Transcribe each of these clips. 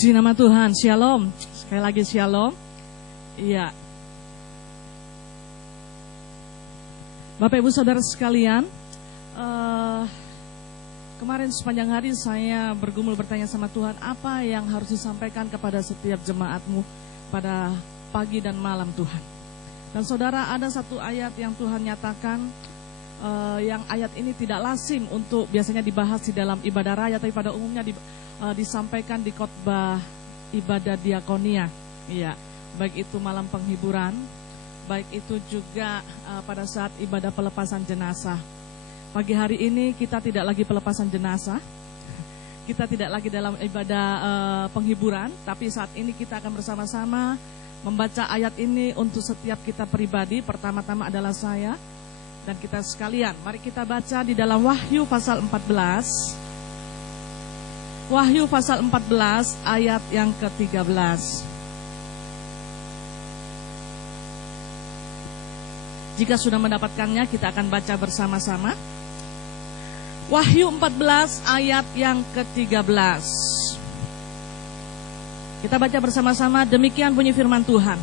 Puji nama Tuhan, Shalom. Sekali lagi Shalom. Iya. Bapak Ibu Saudara sekalian, kemarin sepanjang hari saya bergumul bertanya sama Tuhan, apa yang harus disampaikan kepada setiap jemaatmu pada pagi dan malam Tuhan. Dan saudara, ada satu ayat yang Tuhan nyatakan, yang ayat ini tidak lazim untuk biasanya dibahas di dalam ibadah raya, tapi pada umumnya disampaikan di khotbah ibadah diakonia. Iya, baik itu malam penghiburan, baik itu juga pada saat ibadah pelepasan jenazah. Pagi hari ini kita tidak lagi pelepasan jenazah, kita tidak lagi dalam ibadah penghiburan, tapi saat ini kita akan bersama-sama membaca ayat ini untuk setiap kita pribadi. Pertama-tama adalah saya dan kita sekalian. Mari kita baca di dalam Wahyu pasal 14. Wahyu pasal 14 ayat yang ke-13. Jika sudah mendapatkannya, kita akan baca bersama-sama. Wahyu 14 ayat yang ke-13. Kita baca bersama-sama, demikian bunyi firman Tuhan.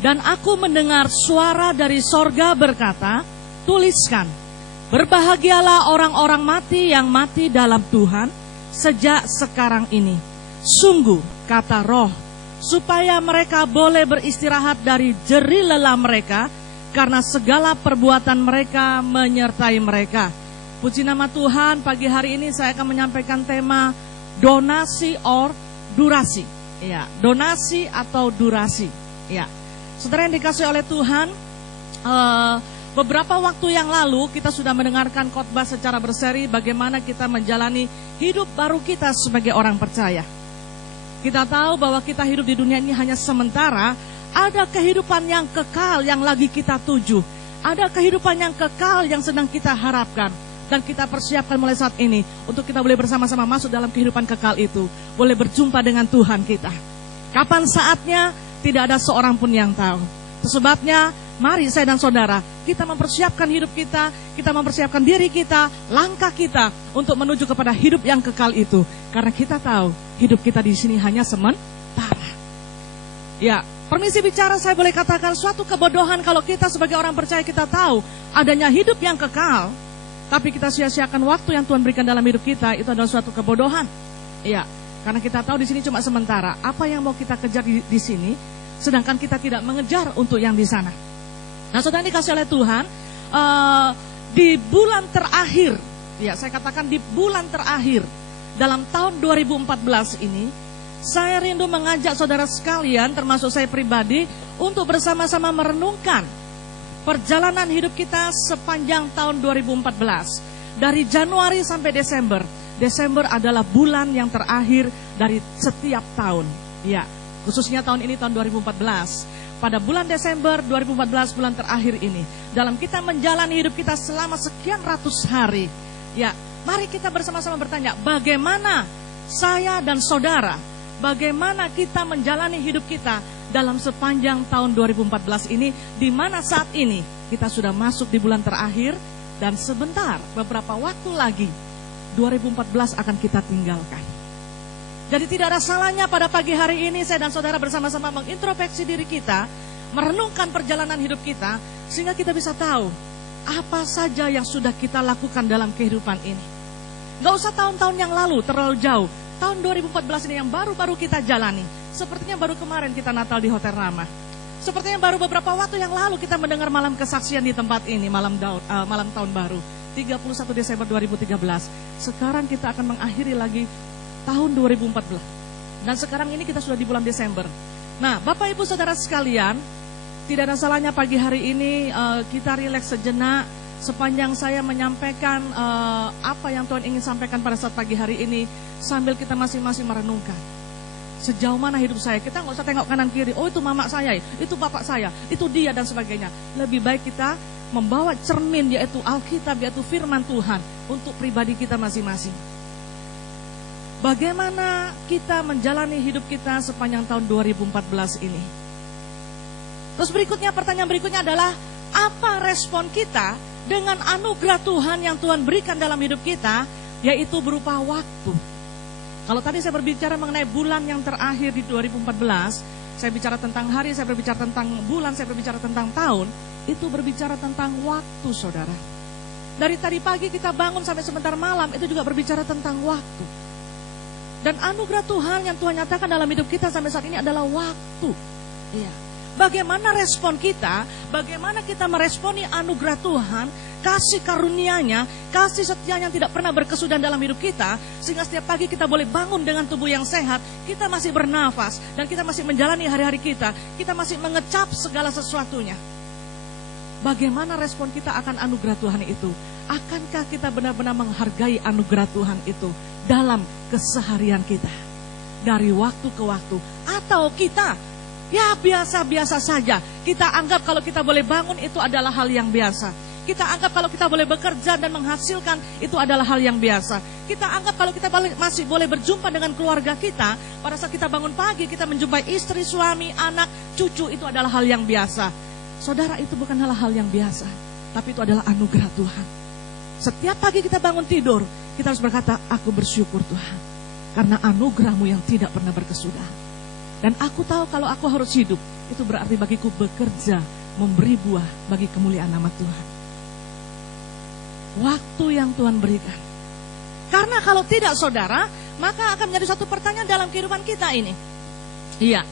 Dan aku mendengar suara dari sorga berkata, tuliskan, berbahagialah orang-orang mati yang mati dalam Tuhan sejak sekarang ini. Sungguh, kata Roh, supaya mereka boleh beristirahat dari jerih lelah mereka, karena segala perbuatan mereka menyertai mereka. Puji nama Tuhan, pagi hari ini saya akan menyampaikan tema donasi or durasi. Ya, donasi atau durasi. Ya, saudara yang dikasihi oleh Tuhan, beberapa waktu yang lalu kita sudah mendengarkan khotbah secara berseri bagaimana kita menjalani hidup baru kita sebagai orang percaya. Kita tahu bahwa kita hidup di dunia ini hanya sementara, ada kehidupan yang kekal yang lagi kita tuju. Ada kehidupan yang kekal yang sedang kita harapkan. Dan kita persiapkan mulai saat ini untuk kita boleh bersama-sama masuk dalam kehidupan kekal itu. Boleh berjumpa dengan Tuhan kita. Kapan saatnya tidak ada seorang pun yang tahu. Sebabnya mari saya dan saudara, kita mempersiapkan hidup kita mempersiapkan diri kita, langkah kita untuk menuju kepada hidup yang kekal itu. Karena kita tahu hidup kita di sini hanya sementara. Ya, permisi bicara, saya boleh katakan suatu kebodohan kalau kita sebagai orang percaya kita tahu adanya hidup yang kekal, tapi kita sia-siakan waktu yang Tuhan berikan dalam hidup kita, itu adalah suatu kebodohan. Ya, karena kita tahu di sini cuma sementara. Apa yang mau kita kejar di sini, sedangkan kita tidak mengejar untuk yang di sana. Nah, saudara dikasih oleh Tuhan, di bulan terakhir, ya saya katakan di bulan terakhir dalam tahun 2014 ini, saya rindu mengajak saudara sekalian, termasuk saya pribadi, untuk bersama-sama merenungkan perjalanan hidup kita sepanjang tahun 2014. Dari Januari sampai Desember. Desember adalah bulan yang terakhir dari setiap tahun. Ya, khususnya tahun ini tahun 2014. Pada bulan Desember 2014, bulan terakhir ini, dalam kita menjalani hidup kita selama sekian ratus hari. Ya, mari kita bersama-sama bertanya, bagaimana saya dan saudara, bagaimana kita menjalani hidup kita dalam sepanjang tahun 2014 ini, di mana saat ini kita sudah masuk di bulan terakhir dan sebentar, beberapa waktu lagi 2014 akan kita tinggalkan. Jadi tidak ada salahnya pada pagi hari ini saya dan saudara bersama-sama mengintrospeksi diri kita, merenungkan perjalanan hidup kita, sehingga kita bisa tahu apa saja yang sudah kita lakukan dalam kehidupan ini. Gak usah tahun-tahun yang lalu, terlalu jauh. Tahun 2014 ini yang baru-baru kita jalani. Sepertinya baru kemarin kita Natal di Hotel Rama. Sepertinya baru beberapa waktu yang lalu kita mendengar malam kesaksian di tempat ini, malam tahun baru, 31 Desember 2013. Sekarang kita akan mengakhiri lagi tahun 2014. Dan sekarang ini kita sudah di bulan Desember. Nah, Bapak Ibu Saudara sekalian, tidak ada salahnya pagi hari ini kita rileks sejenak. Sepanjang saya menyampaikan apa yang Tuhan ingin sampaikan pada saat pagi hari ini, sambil kita masing-masing merenungkan sejauh mana hidup saya. Kita nggak usah tengok kanan kiri, oh itu mama saya, itu bapak saya, itu dia dan sebagainya. Lebih baik kita membawa cermin, yaitu Alkitab, yaitu firman Tuhan, untuk pribadi kita masing-masing. Bagaimana kita menjalani hidup kita sepanjang tahun 2014 ini? Terus berikutnya, pertanyaan berikutnya adalah, apa respon kita dengan anugerah Tuhan yang Tuhan berikan dalam hidup kita, yaitu berupa waktu. Kalau tadi saya berbicara mengenai bulan yang terakhir di 2014, saya bicara tentang hari, saya berbicara tentang bulan, saya berbicara tentang tahun, itu berbicara tentang waktu, saudara. Dari tadi pagi kita bangun sampai sebentar malam, itu juga berbicara tentang waktu. Dan anugerah Tuhan yang Tuhan nyatakan dalam hidup kita sampai saat ini adalah waktu. Iya. Bagaimana respon kita, bagaimana kita meresponi anugerah Tuhan, kasih karunia-Nya, kasih setia yang tidak pernah berkesudahan dalam hidup kita, sehingga setiap pagi kita boleh bangun dengan tubuh yang sehat, kita masih bernafas, dan kita masih menjalani hari-hari kita masih mengecap segala sesuatunya. Bagaimana respon kita akan anugerah Tuhan itu? Akankah kita benar-benar menghargai anugerah Tuhan itu dalam keseharian kita? Dari waktu ke waktu. Atau kita ya biasa-biasa saja. Kita anggap kalau kita boleh bangun itu adalah hal yang biasa. Kita anggap kalau kita boleh bekerja dan menghasilkan itu adalah hal yang biasa. Kita anggap kalau kita masih boleh berjumpa dengan keluarga kita, pada saat kita bangun pagi kita menjumpai istri, suami, anak, cucu, itu adalah hal yang biasa. Saudara, itu bukanlah hal yang biasa, tapi itu adalah anugerah Tuhan. Setiap pagi kita bangun tidur, kita harus berkata, aku bersyukur Tuhan, karena anugerah-Mu yang tidak pernah berkesudahan. Dan aku tahu kalau aku harus hidup, itu berarti bagiku bekerja, memberi buah bagi kemuliaan nama Tuhan. Waktu yang Tuhan berikan. Karena kalau tidak, saudara, maka akan menjadi satu pertanyaan dalam kehidupan kita ini. Iya.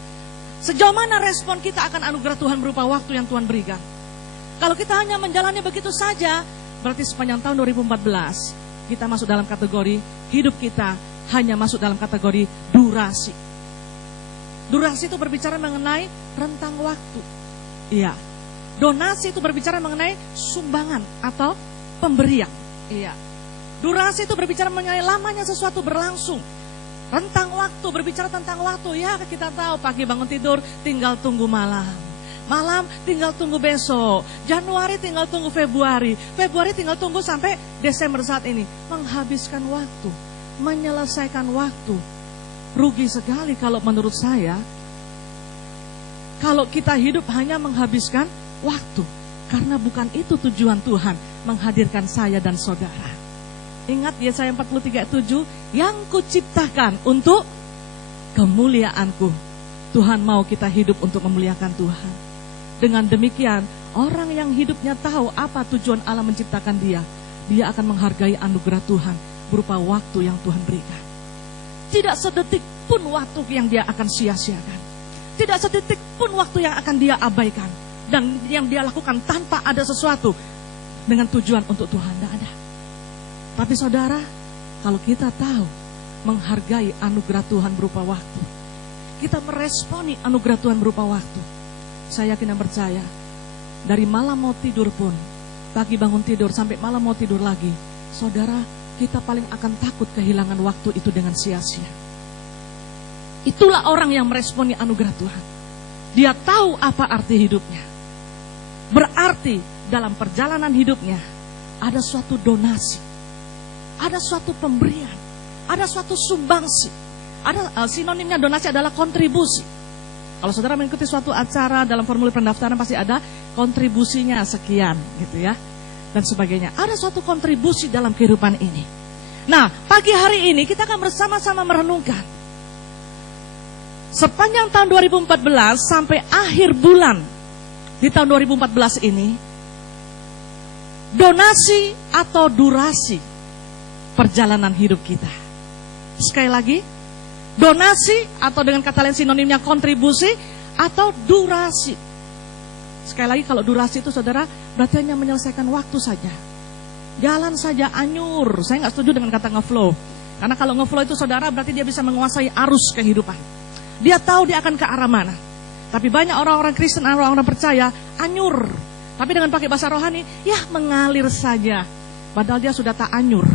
Sejauh mana respon kita akan anugerah Tuhan berupa waktu yang Tuhan berikan? Kalau kita hanya menjalani begitu saja, berarti sepanjang tahun 2014 kita masuk dalam kategori hidup kita hanya masuk dalam kategori durasi. Durasi itu berbicara mengenai rentang waktu. Iya. Donasi itu berbicara mengenai sumbangan atau pemberian. Iya. Durasi itu berbicara mengenai lamanya sesuatu berlangsung. Rentang waktu, berbicara tentang waktu, ya kita tahu pagi bangun tidur tinggal tunggu malam. Malam tinggal tunggu besok. Januari tinggal tunggu Februari. Februari tinggal tunggu sampai Desember saat ini. Menghabiskan waktu, menyelesaikan waktu. Rugi sekali kalau menurut saya, kalau kita hidup hanya menghabiskan waktu. Karena bukan itu tujuan Tuhan menghadirkan saya dan saudara. Ingat Yesaya 43:7, yang kuciptakan untuk kemuliaanku. Tuhan mau kita hidup untuk memuliakan Tuhan. Dengan demikian, orang yang hidupnya tahu apa tujuan Allah menciptakan dia akan menghargai anugerah Tuhan berupa waktu yang Tuhan berikan. Tidak sedetik pun waktu yang dia akan sia-siakan. Tidak sedetik pun waktu yang akan dia abaikan. Dan yang dia lakukan tanpa ada sesuatu dengan tujuan untuk Tuhan, tidak ada. Tapi saudara, kalau kita tahu menghargai anugerah Tuhan berupa waktu, kita meresponi anugerah Tuhan berupa waktu, saya yakin dan percaya, dari malam mau tidur pun, pagi bangun tidur sampai malam mau tidur lagi, saudara, kita paling akan takut kehilangan waktu itu dengan sia-sia. Itulah orang yang meresponi anugerah Tuhan. Dia tahu apa arti hidupnya. Berarti dalam perjalanan hidupnya ada suatu donasi. Ada suatu pemberian, ada suatu sumbangsi. Ada sinonimnya donasi adalah kontribusi. Kalau saudara mengikuti suatu acara dalam formulir pendaftaran pasti ada kontribusinya sekian gitu ya. Dan sebagainya. Ada suatu kontribusi dalam kehidupan ini. Nah, pagi hari ini kita akan bersama-sama merenungkan. Sepanjang tahun 2014 sampai akhir bulan di tahun 2014 ini, donasi atau durasi perjalanan hidup kita. Sekali lagi, donasi atau dengan kata lain sinonimnya kontribusi atau durasi. Sekali lagi, kalau durasi itu saudara berarti hanya menyelesaikan waktu saja. Jalan saja anyur. Saya nggak setuju dengan kata ngeflow. Karena kalau ngeflow itu saudara berarti dia bisa menguasai arus kehidupan. Dia tahu dia akan ke arah mana. Tapi banyak orang-orang Kristen, orang-orang percaya anyur. Tapi dengan pakai bahasa rohani, ya mengalir saja. Padahal dia sudah tak anyur.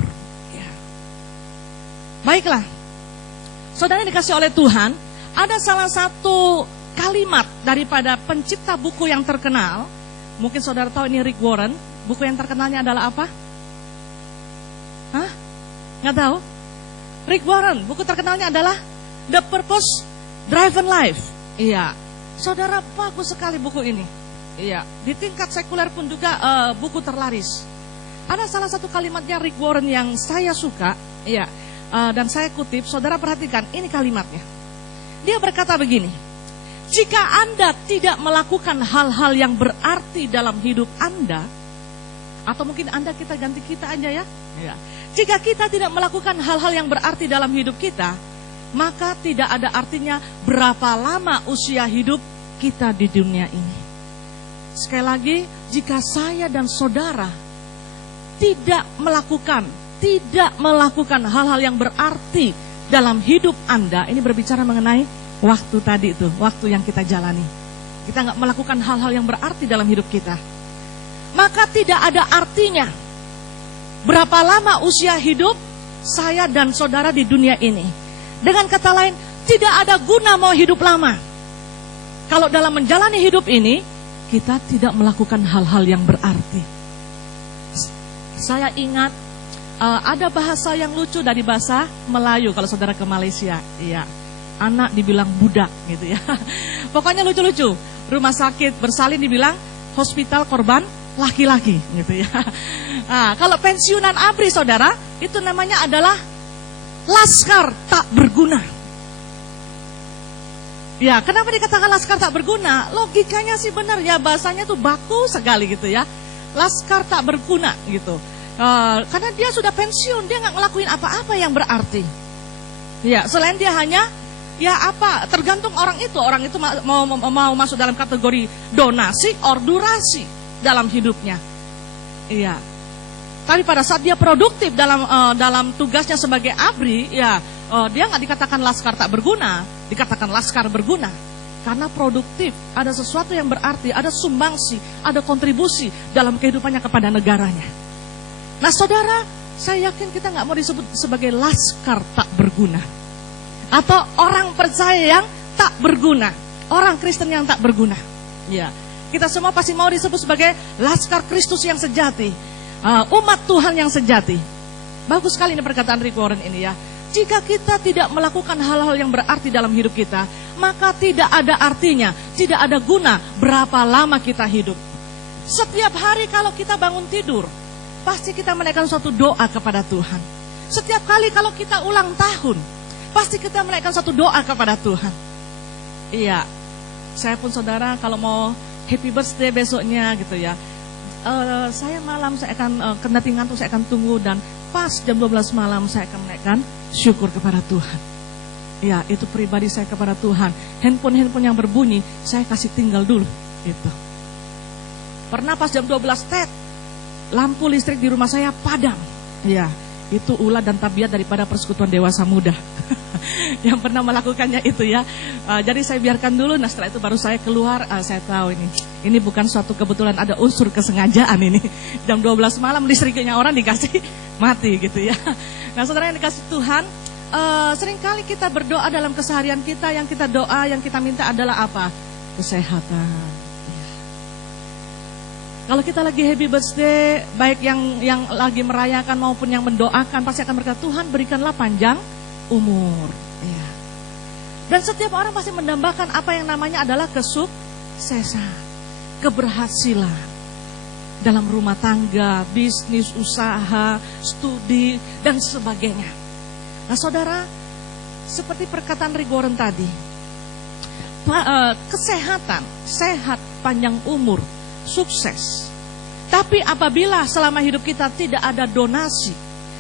Baiklah, saudara yang dikasih oleh Tuhan, ada salah satu kalimat daripada pencipta buku yang terkenal. Mungkin saudara tahu ini Rick Warren. Buku yang terkenalnya adalah apa? Hah? Nggak tahu? Rick Warren, buku terkenalnya adalah The Purpose Driven Life. Iya, saudara, bagus sekali buku ini. Iya, di tingkat sekuler pun juga buku terlaris. Ada salah satu kalimatnya Rick Warren yang saya suka. Iya. dan saya kutip, saudara perhatikan, ini kalimatnya. Dia berkata begini, jika Anda tidak melakukan hal-hal yang berarti dalam hidup Anda, atau mungkin Anda kita ganti kita aja ya. Jika kita tidak melakukan hal-hal yang berarti dalam hidup kita, maka tidak ada artinya berapa lama usia hidup kita di dunia ini. Sekali lagi, jika saya dan saudara tidak melakukan hal-hal yang berarti dalam hidup Anda, ini berbicara mengenai waktu tadi itu, waktu yang kita jalani. Kita nggak melakukan hal-hal yang berarti dalam hidup kita, maka tidak ada artinya berapa lama usia hidup saya dan saudara di dunia ini. Dengan kata lain, tidak ada guna mau hidup lama kalau dalam menjalani hidup ini kita tidak melakukan hal-hal yang berarti. Saya ingat ada bahasa yang lucu dari bahasa Melayu kalau saudara ke Malaysia. Iya, anak dibilang budak gitu ya. Pokoknya lucu-lucu. Rumah sakit bersalin dibilang hospital korban laki-laki gitu ya. Nah, kalau pensiunan ABRI saudara, itu namanya adalah laskar tak berguna. Ya, kenapa dikatakan laskar tak berguna? Logikanya sih benar ya, bahasanya tuh baku sekali gitu ya. Laskar tak berguna gitu. Karena dia sudah pensiun, dia nggak ngelakuin apa-apa yang berarti. Ya, selain dia hanya tergantung orang itu mau masuk dalam kategori donasi or durasi dalam hidupnya. Iya. Tapi pada saat dia produktif dalam tugasnya sebagai ABRI, dia nggak dikatakan laskar tak berguna, dikatakan laskar berguna. Karena produktif, ada sesuatu yang berarti, ada sumbangsi, ada kontribusi dalam kehidupannya kepada negaranya. Nah saudara, saya yakin kita nggak mau disebut sebagai laskar tak berguna. Atau orang percaya yang tak berguna, orang Kristen yang tak berguna. Ya, kita semua pasti mau disebut sebagai laskar Kristus yang sejati, umat Tuhan yang sejati. Bagus sekali ini perkataan Rick Warren ini ya. Jika kita tidak melakukan hal-hal yang berarti dalam hidup kita, maka tidak ada artinya, tidak ada guna berapa lama kita hidup. Setiap hari kalau kita bangun tidur, pasti kita menaikkan suatu doa kepada Tuhan. Setiap kali kalau kita ulang tahun, pasti kita menaikkan satu doa kepada Tuhan. Iya, saya pun saudara kalau mau happy birthday besoknya gitu ya, saya malam saya akan kendati ngantuk, saya akan tunggu, dan pas jam 12 malam saya akan menaikkan syukur kepada Tuhan. Ya, itu pribadi saya kepada Tuhan. Handphone yang berbunyi, saya kasih tinggal dulu gitu. Pernah pas jam 12 lampu listrik di rumah saya padam. Ya, itu ulah dan tabiat daripada persekutuan dewasa muda yang pernah melakukannya itu ya. Jadi saya biarkan dulu, nah setelah itu baru saya keluar. Saya tahu ini bukan suatu kebetulan, ada unsur kesengajaan ini. Jam 12 malam listriknya orang dikasih mati gitu ya. Nah saudara yang dikasih Tuhan, seringkali kita berdoa dalam keseharian kita, yang kita doa, yang kita minta adalah apa? Kesehatan. Kalau kita lagi happy birthday, baik yang lagi merayakan maupun yang mendoakan, pasti akan berkata, Tuhan berikanlah panjang umur. Ya. Dan setiap orang pasti mendambakan apa yang namanya adalah kesuksesan, keberhasilan dalam rumah tangga, bisnis, usaha, studi, dan sebagainya. Nah saudara, seperti perkataan Rick Warren tadi, kesehatan, sehat, panjang umur, sukses. Tapi apabila selama hidup kita tidak ada donasi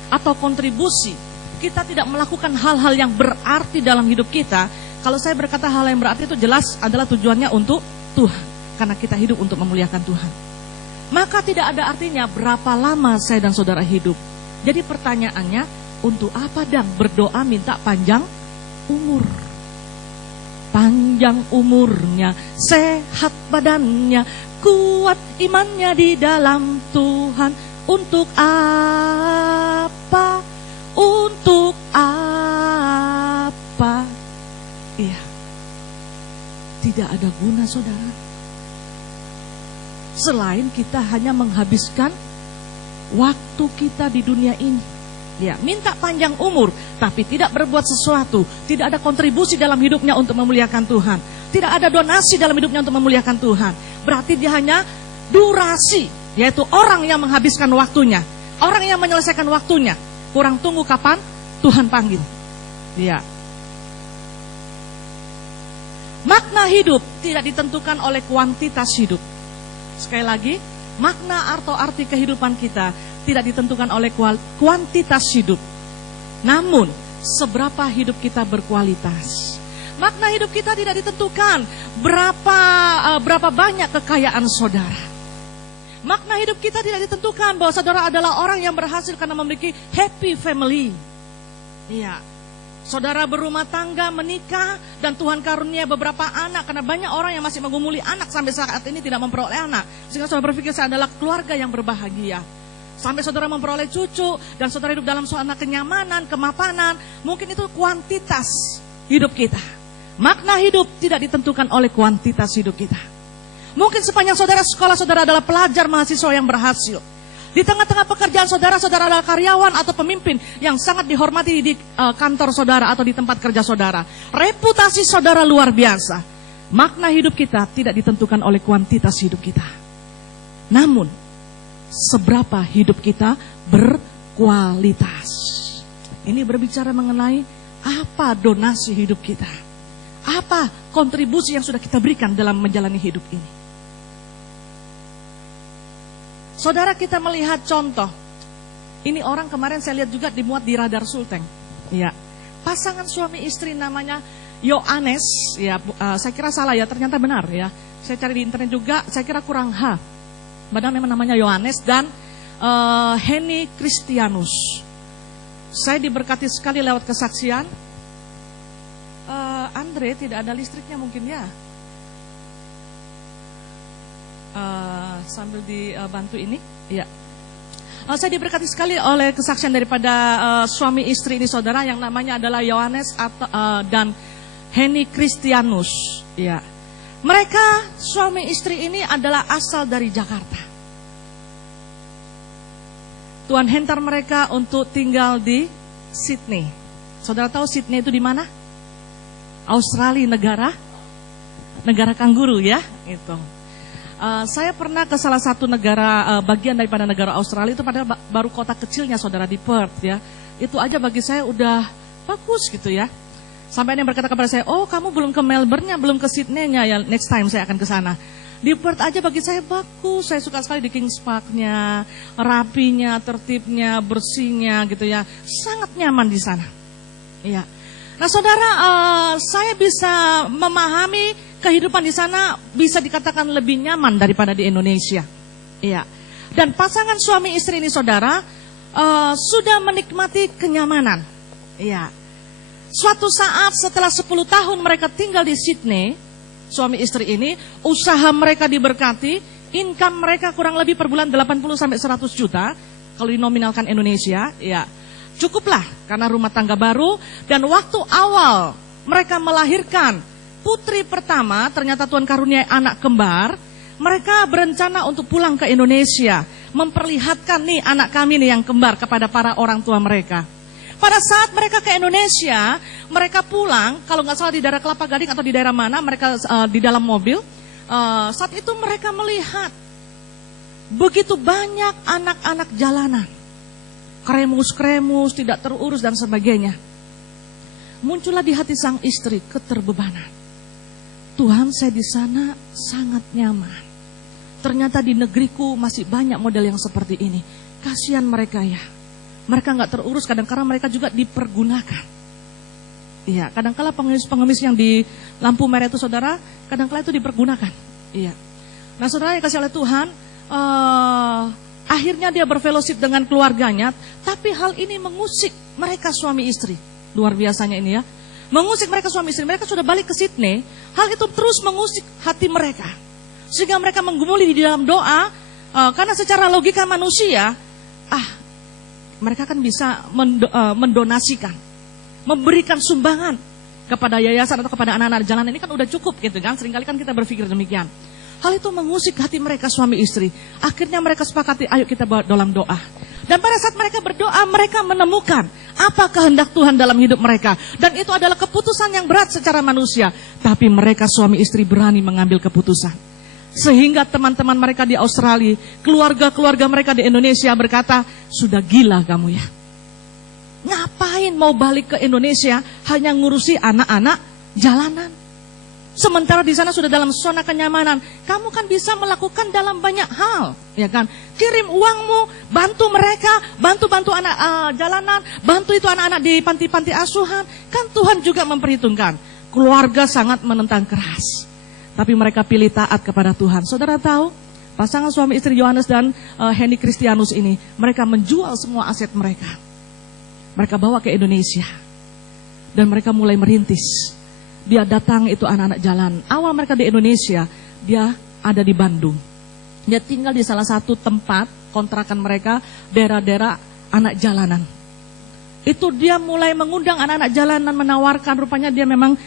atau kontribusi, kita tidak melakukan hal-hal yang berarti dalam hidup kita. Kalau saya berkata hal yang berarti itu jelas adalah tujuannya untuk Tuhan, karena kita hidup untuk memuliakan Tuhan. Maka tidak ada artinya berapa lama saya dan saudara hidup. Jadi pertanyaannya, untuk apa dang berdoa minta panjang umur? Panjang umurnya, sehat badannya, kuat imannya di dalam Tuhan. Untuk apa? Untuk apa? Iya, tidak ada guna saudara, selain kita hanya menghabiskan waktu kita di dunia ini. Ya, minta panjang umur, tapi tidak berbuat sesuatu, tidak ada kontribusi dalam hidupnya untuk memuliakan Tuhan, tidak ada donasi dalam hidupnya untuk memuliakan Tuhan. Berarti dia hanya durasi, yaitu orang yang menghabiskan waktunya, orang yang menyelesaikan waktunya. Kurang tunggu kapan Tuhan panggil. Ya. Makna hidup tidak ditentukan oleh kuantitas hidup. Sekali lagi, makna atau arti kehidupan kita tidak ditentukan oleh kuantitas hidup. Namun, seberapa hidup kita berkualitas. Makna hidup kita tidak ditentukan berapa banyak kekayaan saudara. Makna hidup kita tidak ditentukan bahwa saudara adalah orang yang berhasil karena memiliki happy family. Iya. Saudara berumah tangga, menikah, dan Tuhan karunia beberapa anak. Karena banyak orang yang masih mengumuli anak sampai saat ini tidak memperoleh anak. Sehingga saudara berpikir saya adalah keluarga yang berbahagia. Sampai saudara memperoleh cucu, dan saudara hidup dalam suasana kenyamanan, kemapanan. Mungkin itu kuantitas hidup kita. Makna hidup tidak ditentukan oleh kuantitas hidup kita. Mungkin sepanjang saudara sekolah, saudara adalah pelajar mahasiswa yang berhasil. Di tengah-tengah pekerjaan saudara, saudara adalah karyawan atau pemimpin yang sangat dihormati di kantor saudara atau di tempat kerja saudara. Reputasi saudara luar biasa. Makna hidup kita tidak ditentukan oleh kuantitas hidup kita. Namun, seberapa hidup kita berkualitas. Ini berbicara mengenai apa donasi hidup kita. Apa kontribusi yang sudah kita berikan dalam menjalani hidup ini. Saudara, kita melihat contoh. Ini orang kemarin saya lihat juga dimuat di Radar Sulteng. Ya. Pasangan suami istri namanya Yohanes. Ya, saya kira salah ya, ternyata benar ya. Saya cari di internet juga, saya kira kurang H. Padahal memang namanya Yohanes dan Henny Christianus. Saya diberkati sekali lewat kesaksian. Andre, tidak ada listriknya mungkin ya. Sambil dibantu ini, ya. Saya diberkati sekali oleh kesaksian daripada suami istri ini saudara yang namanya adalah Yohanes dan Henny Christianus. Ya, mereka suami istri ini adalah asal dari Jakarta. Tuhan hentar mereka untuk tinggal di Sydney. Saudara tahu Sydney itu di mana? Australia, negara kanguru ya, itu. Saya pernah ke salah satu negara bagian daripada negara Australia itu padahal baru kota kecilnya saudara di Perth ya. Itu aja bagi saya udah bagus gitu ya. Sampai dia berkata kepada saya, "Oh, kamu belum ke Melbourne-nya, belum ke Sydney-nya ya, next time saya akan ke sana." Di Perth aja bagi saya bagus. Saya suka sekali di Kings Park-nya, rapinya, tertibnya, bersihnya gitu ya. Sangat nyaman di sana. Iya. Nah, saudara, saya bisa memahami kehidupan di sana bisa dikatakan lebih nyaman daripada di Indonesia. Iya. Dan pasangan suami istri ini saudara sudah menikmati kenyamanan. Iya. Suatu saat setelah 10 tahun mereka tinggal di Sydney, suami istri ini, usaha mereka diberkati, income mereka kurang lebih per bulan 80 sampai 100 juta kalau dinominalkan Indonesia, ya. Cukuplah karena rumah tangga baru dan waktu awal mereka melahirkan putri pertama, ternyata Tuhan karunia anak kembar. Mereka berencana untuk pulang ke Indonesia, memperlihatkan nih anak kami nih yang kembar kepada para orang tua mereka. Pada saat mereka ke Indonesia, mereka pulang, kalau nggak salah di daerah Kelapa Gading atau di daerah mana, mereka di dalam mobil. Saat itu mereka melihat begitu banyak anak-anak jalanan. Kremus-kremus, tidak terurus dan sebagainya. Muncullah di hati sang istri keterbebanan. Tuhan, saya di sana sangat nyaman. Ternyata di negeriku masih banyak model yang seperti ini. Kasihan mereka ya. Mereka nggak terurus kadang karena mereka juga dipergunakan. Iya, kadang-kala pengemis-pengemis yang di lampu merah itu saudara, kadang-kala itu dipergunakan. Iya. Nah, saudara yang kasih oleh Tuhan, akhirnya dia berfellowship dengan keluarganya, tapi hal ini mengusik mereka suami istri. Luar biasanya ini ya. Mengusik mereka suami istri. Mereka sudah balik ke Sydney, hal itu terus mengusik hati mereka. Sehingga mereka menggumuli di dalam doa, karena secara logika manusia, mereka kan bisa mendonasikan, memberikan sumbangan kepada yayasan atau kepada anak-anak jalanan. Ini kan udah cukup gitu kan, seringkali kan kita berpikir demikian. Hal itu mengusik hati mereka suami istri. Akhirnya mereka sepakati, ayo kita bawa dalam doa. Dan pada saat mereka berdoa, mereka menemukan apa kehendak Tuhan dalam hidup mereka. Dan itu adalah keputusan yang berat secara manusia. Tapi mereka suami istri berani mengambil keputusan. Sehingga teman-teman mereka di Australia, keluarga-keluarga mereka di Indonesia berkata, sudah gila kamu ya. Ngapain mau balik ke Indonesia hanya ngurusi anak-anak jalanan? Sementara di sana sudah dalam zona kenyamanan. Kamu kan bisa melakukan dalam banyak hal, ya kan? Kirim uangmu, bantu mereka, bantu anak jalanan, bantu itu anak-anak di panti-panti asuhan. Kan Tuhan juga memperhitungkan. Keluarga sangat menentang keras, tapi mereka pilih taat kepada Tuhan. Saudara tahu, pasangan suami istri Yohanes dan Henny Kristianus ini, mereka menjual semua aset mereka. Mereka bawa ke Indonesia, dan mereka mulai merintis. Dia datang itu anak-anak jalan. Awal mereka di Indonesia, dia ada di Bandung. Dia tinggal di salah satu tempat kontrakan mereka, daerah-daerah anak jalanan. Itu dia mulai mengundang anak-anak jalanan, menawarkan, rupanya dia memang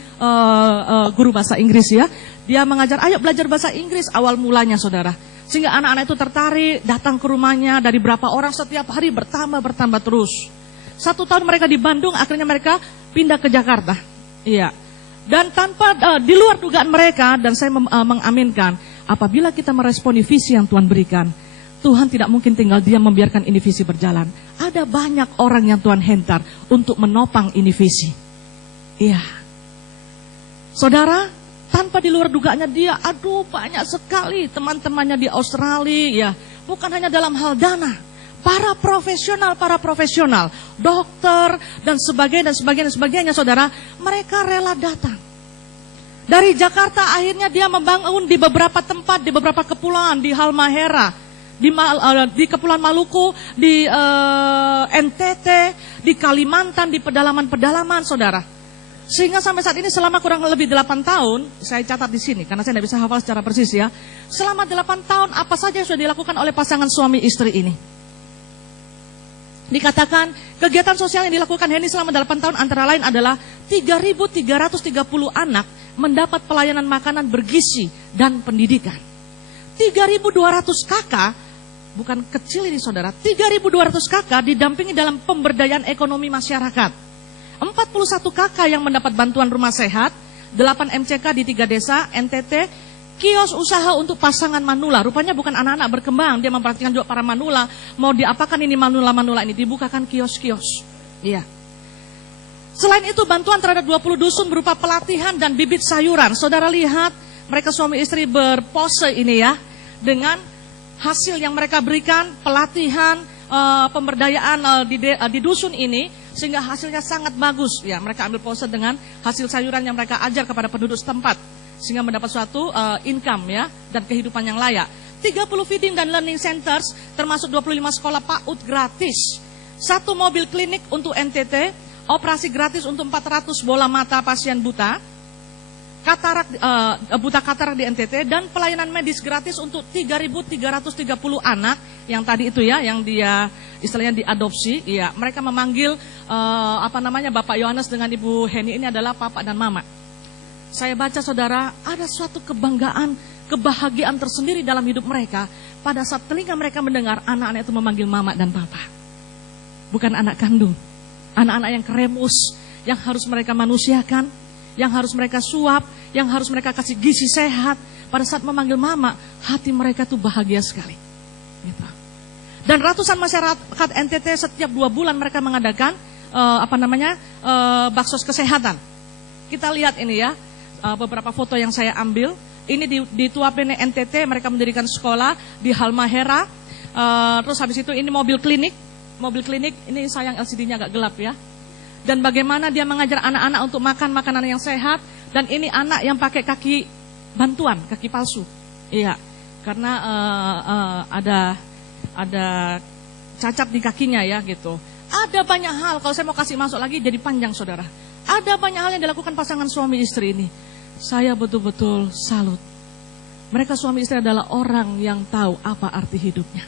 guru bahasa Inggris ya. Dia mengajar, ayo belajar bahasa Inggris awal mulanya saudara. Sehingga anak-anak itu tertarik, datang ke rumahnya, dari berapa orang setiap hari bertambah terus. 1 tahun mereka di Bandung, akhirnya mereka pindah ke Jakarta. Iya. Dan tanpa di luar dugaan mereka, dan saya mengaminkan, apabila kita meresponi visi yang Tuhan berikan, Tuhan tidak mungkin tinggal diam membiarkan ini visi berjalan. Ada banyak orang yang Tuhan hentar untuk menopang ini visi. Iya. Saudara, tanpa di luar dugaannya dia, banyak sekali teman-temannya di Australia, ya. Bukan hanya dalam hal dana. Para profesional, dokter, dan sebagainya, saudara, mereka rela datang. Dari Jakarta akhirnya dia membangun di beberapa tempat, di beberapa kepulauan, di Halmahera, di Kepulauan Maluku, di NTT, di Kalimantan, di pedalaman-pedalaman, saudara. Sehingga sampai saat ini selama kurang lebih 8 tahun, saya catat di sini, karena saya tidak bisa hafal secara persis ya. Selama 8 tahun, apa saja yang sudah dilakukan oleh pasangan suami istri ini? Dikatakan kegiatan sosial yang dilakukan Henny selama 8 tahun antara lain adalah 3.330 anak mendapat pelayanan makanan bergizi dan pendidikan. 3.200 kakak, bukan kecil ini saudara, 3.200 kakak didampingi dalam pemberdayaan ekonomi masyarakat. 41 kakak yang mendapat bantuan rumah sehat, 8 MCK di 3 desa, NTT, kios usaha untuk pasangan manula. Rupanya bukan anak-anak berkembang, dia memperhatikan juga para manula. Mau diapakan ini manula-manula ini? Dibukakan kios-kios. Iya. Selain itu bantuan terhadap 20 dusun berupa pelatihan dan bibit sayuran. Saudara lihat, mereka suami istri berpose ini ya. Dengan hasil yang mereka berikan, pelatihan, pemberdayaan di dusun ini. Sehingga hasilnya sangat bagus. Ya, mereka ambil pose dengan hasil sayuran yang mereka ajar kepada penduduk setempat. Sehingga mendapat suatu income ya, dan kehidupan yang layak. 30 feeding dan learning centers, termasuk 25 sekolah PAUD gratis. 1 mobil klinik untuk NTT, operasi gratis untuk 400 bola mata pasien buta, buta katarak di NTT, dan pelayanan medis gratis untuk 3.330 anak, yang tadi itu ya, yang dia istilahnya diadopsi. Ya, mereka memanggil Bapak Yohanes dengan Ibu Henny ini adalah Papa dan Mama. Saya baca saudara, ada suatu kebanggaan, kebahagiaan tersendiri dalam hidup mereka pada saat telinga mereka mendengar anak-anak itu memanggil mama dan papa. Bukan anak kandung, anak-anak yang keremus, yang harus mereka manusiakan, yang harus mereka suap, yang harus mereka kasih gizi sehat. Pada saat memanggil mama, hati mereka tuh bahagia sekali. Gitu. Dan ratusan masyarakat NTT setiap 2 bulan mereka mengadakan baksos kesehatan. Kita lihat ini ya. Beberapa foto yang saya ambil. Ini di Tuapene NTT mereka mendirikan sekolah di Halmahera. Terus habis itu ini mobil klinik. Mobil klinik ini sayang LCD-nya agak gelap ya. Dan bagaimana dia mengajar anak-anak untuk makan makanan yang sehat. Dan ini anak yang pakai kaki bantuan, kaki palsu. Iya, karena ada cacat di kakinya ya gitu. Ada banyak hal, kalau saya mau kasih masuk lagi jadi panjang saudara. Ada banyak hal yang dilakukan pasangan suami istri ini. Saya betul-betul salut. Mereka suami istri adalah orang yang tahu apa arti hidupnya.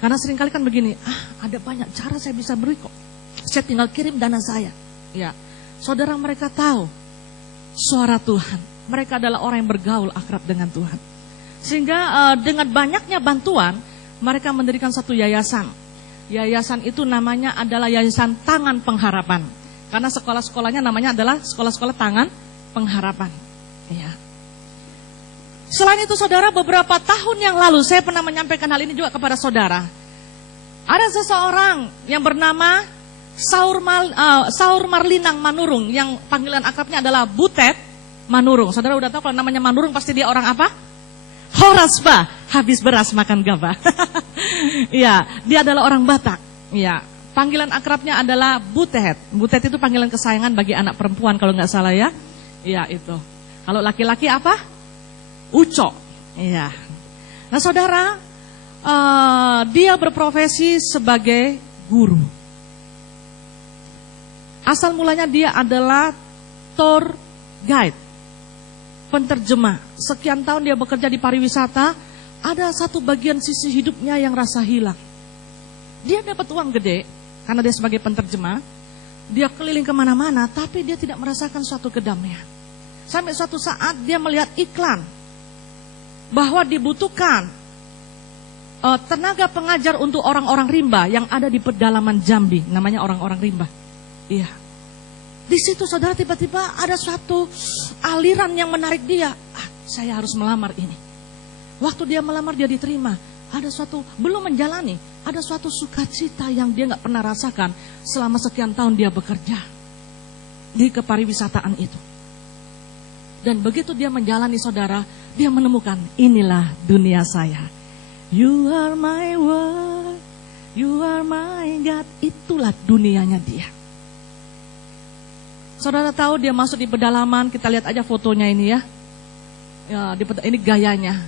Karena seringkali kan begini, ada banyak cara saya bisa beri kok. Saya tinggal kirim dana saya. Ya, saudara mereka tahu suara Tuhan. Mereka adalah orang yang bergaul akrab dengan Tuhan. Sehingga dengan banyaknya bantuan, mereka mendirikan satu yayasan. Yayasan itu namanya adalah Yayasan Tangan Pengharapan. Karena sekolah-sekolahnya namanya adalah sekolah-sekolah Tangan Pengharapan. Ya. Selain itu saudara, beberapa tahun yang lalu saya pernah menyampaikan hal ini juga kepada saudara. Ada seseorang yang bernama Saur Marlinang Manurung, yang panggilan akrabnya adalah Butet Manurung. Saudara udah tahu kalau namanya Manurung pasti dia orang apa? Horasba, habis beras makan gabah. Ya, dia adalah orang Batak. Ya, panggilan akrabnya adalah Butet. Butet itu panggilan kesayangan bagi anak perempuan kalau nggak salah ya. Ya itu. Kalau laki-laki apa? Uco. Ya. Nah saudara, dia berprofesi sebagai guru. Asal mulanya dia adalah tour guide, penterjemah. Sekian tahun dia bekerja di pariwisata, ada satu bagian sisi hidupnya yang rasa hilang. Dia dapat uang gede, karena dia sebagai penterjemah. Dia keliling kemana-mana, tapi dia tidak merasakan suatu kedamaian. Sampai suatu saat dia melihat iklan, bahwa dibutuhkan tenaga pengajar untuk orang-orang rimba yang ada di pedalaman Jambi, namanya orang-orang rimba. Iya. Di situ saudara tiba-tiba ada suatu aliran yang menarik dia. Saya harus melamar ini. Waktu dia melamar dia diterima. Ada suatu, belum menjalani, ada suatu sukacita yang dia nggak pernah rasakan selama sekian tahun dia bekerja di kepariwisataan itu. Dan begitu dia menjalani saudara, dia menemukan inilah dunia saya. You are my world, you are my God. Itulah dunianya dia. Saudara tahu dia masuk di pedalaman, kita lihat aja fotonya ini ya. Ini gayanya.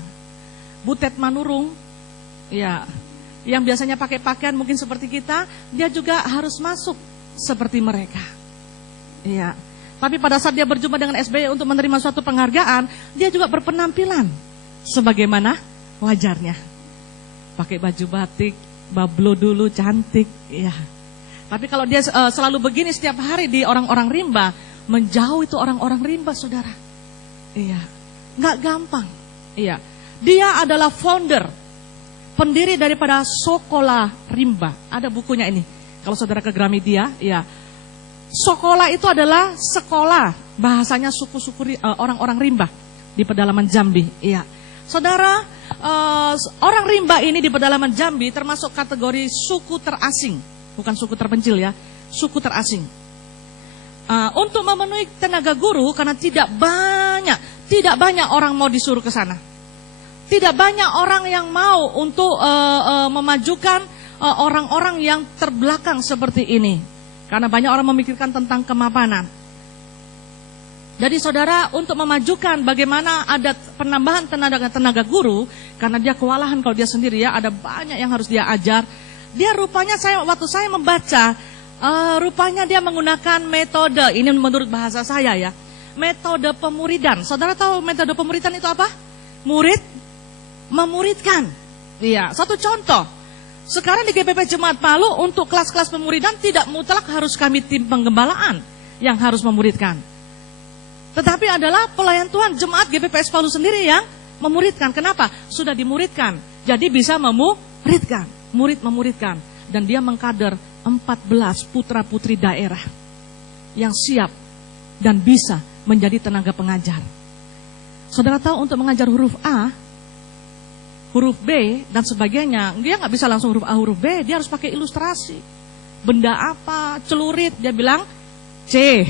Butet Manurung, ya, yang biasanya pakai pakaian mungkin seperti kita, dia juga harus masuk seperti mereka. Iya. Tapi pada saat dia berjumpa dengan SBY untuk menerima suatu penghargaan, dia juga berpenampilan sebagaimana wajarnya. Pakai baju batik, bablo dulu, cantik, iya. Tapi kalau dia selalu begini setiap hari di orang-orang rimba, menjauh itu orang-orang rimba, saudara. Iya, nggak gampang. Iya, dia adalah founder, pendiri daripada Sekolah Rimba. Ada bukunya ini. Kalau saudara ke Gramedia, ya. Sekolah itu adalah sekolah, bahasanya suku-suku orang-orang rimba di pedalaman Jambi. Iya, saudara, orang rimba ini di pedalaman Jambi termasuk kategori suku terasing. Bukan suku terpencil ya, suku terasing. Untuk memenuhi tenaga guru, karena tidak banyak orang mau disuruh ke sana. Tidak banyak orang yang mau untuk memajukan orang-orang yang terbelakang seperti ini. Karena banyak orang memikirkan tentang kemapanan. Jadi saudara, untuk memajukan bagaimana ada penambahan tenaga guru, karena dia kewalahan kalau dia sendiri ya, ada banyak yang harus dia ajar. Dia rupanya, waktu saya membaca, rupanya dia menggunakan metode, ini menurut bahasa saya ya, metode pemuridan. Saudara tahu metode pemuridan itu apa? Murid memuridkan. Iya, satu contoh. Sekarang di GPP Jemaat Palu untuk kelas-kelas pemuridan tidak mutlak harus kami tim penggembalaan yang harus memuridkan. Tetapi adalah pelayan Tuhan jemaat GPPS Palu sendiri yang memuridkan. Kenapa? Sudah dimuridkan, jadi bisa memuridkan. Murid memuridkan, dan dia mengkader 14 putra-putri daerah yang siap dan bisa menjadi tenaga pengajar. Saudara tahu untuk mengajar huruf A, huruf B dan sebagainya, dia nggak bisa langsung huruf A, huruf B, dia harus pakai ilustrasi. Benda apa, celurit, dia bilang C.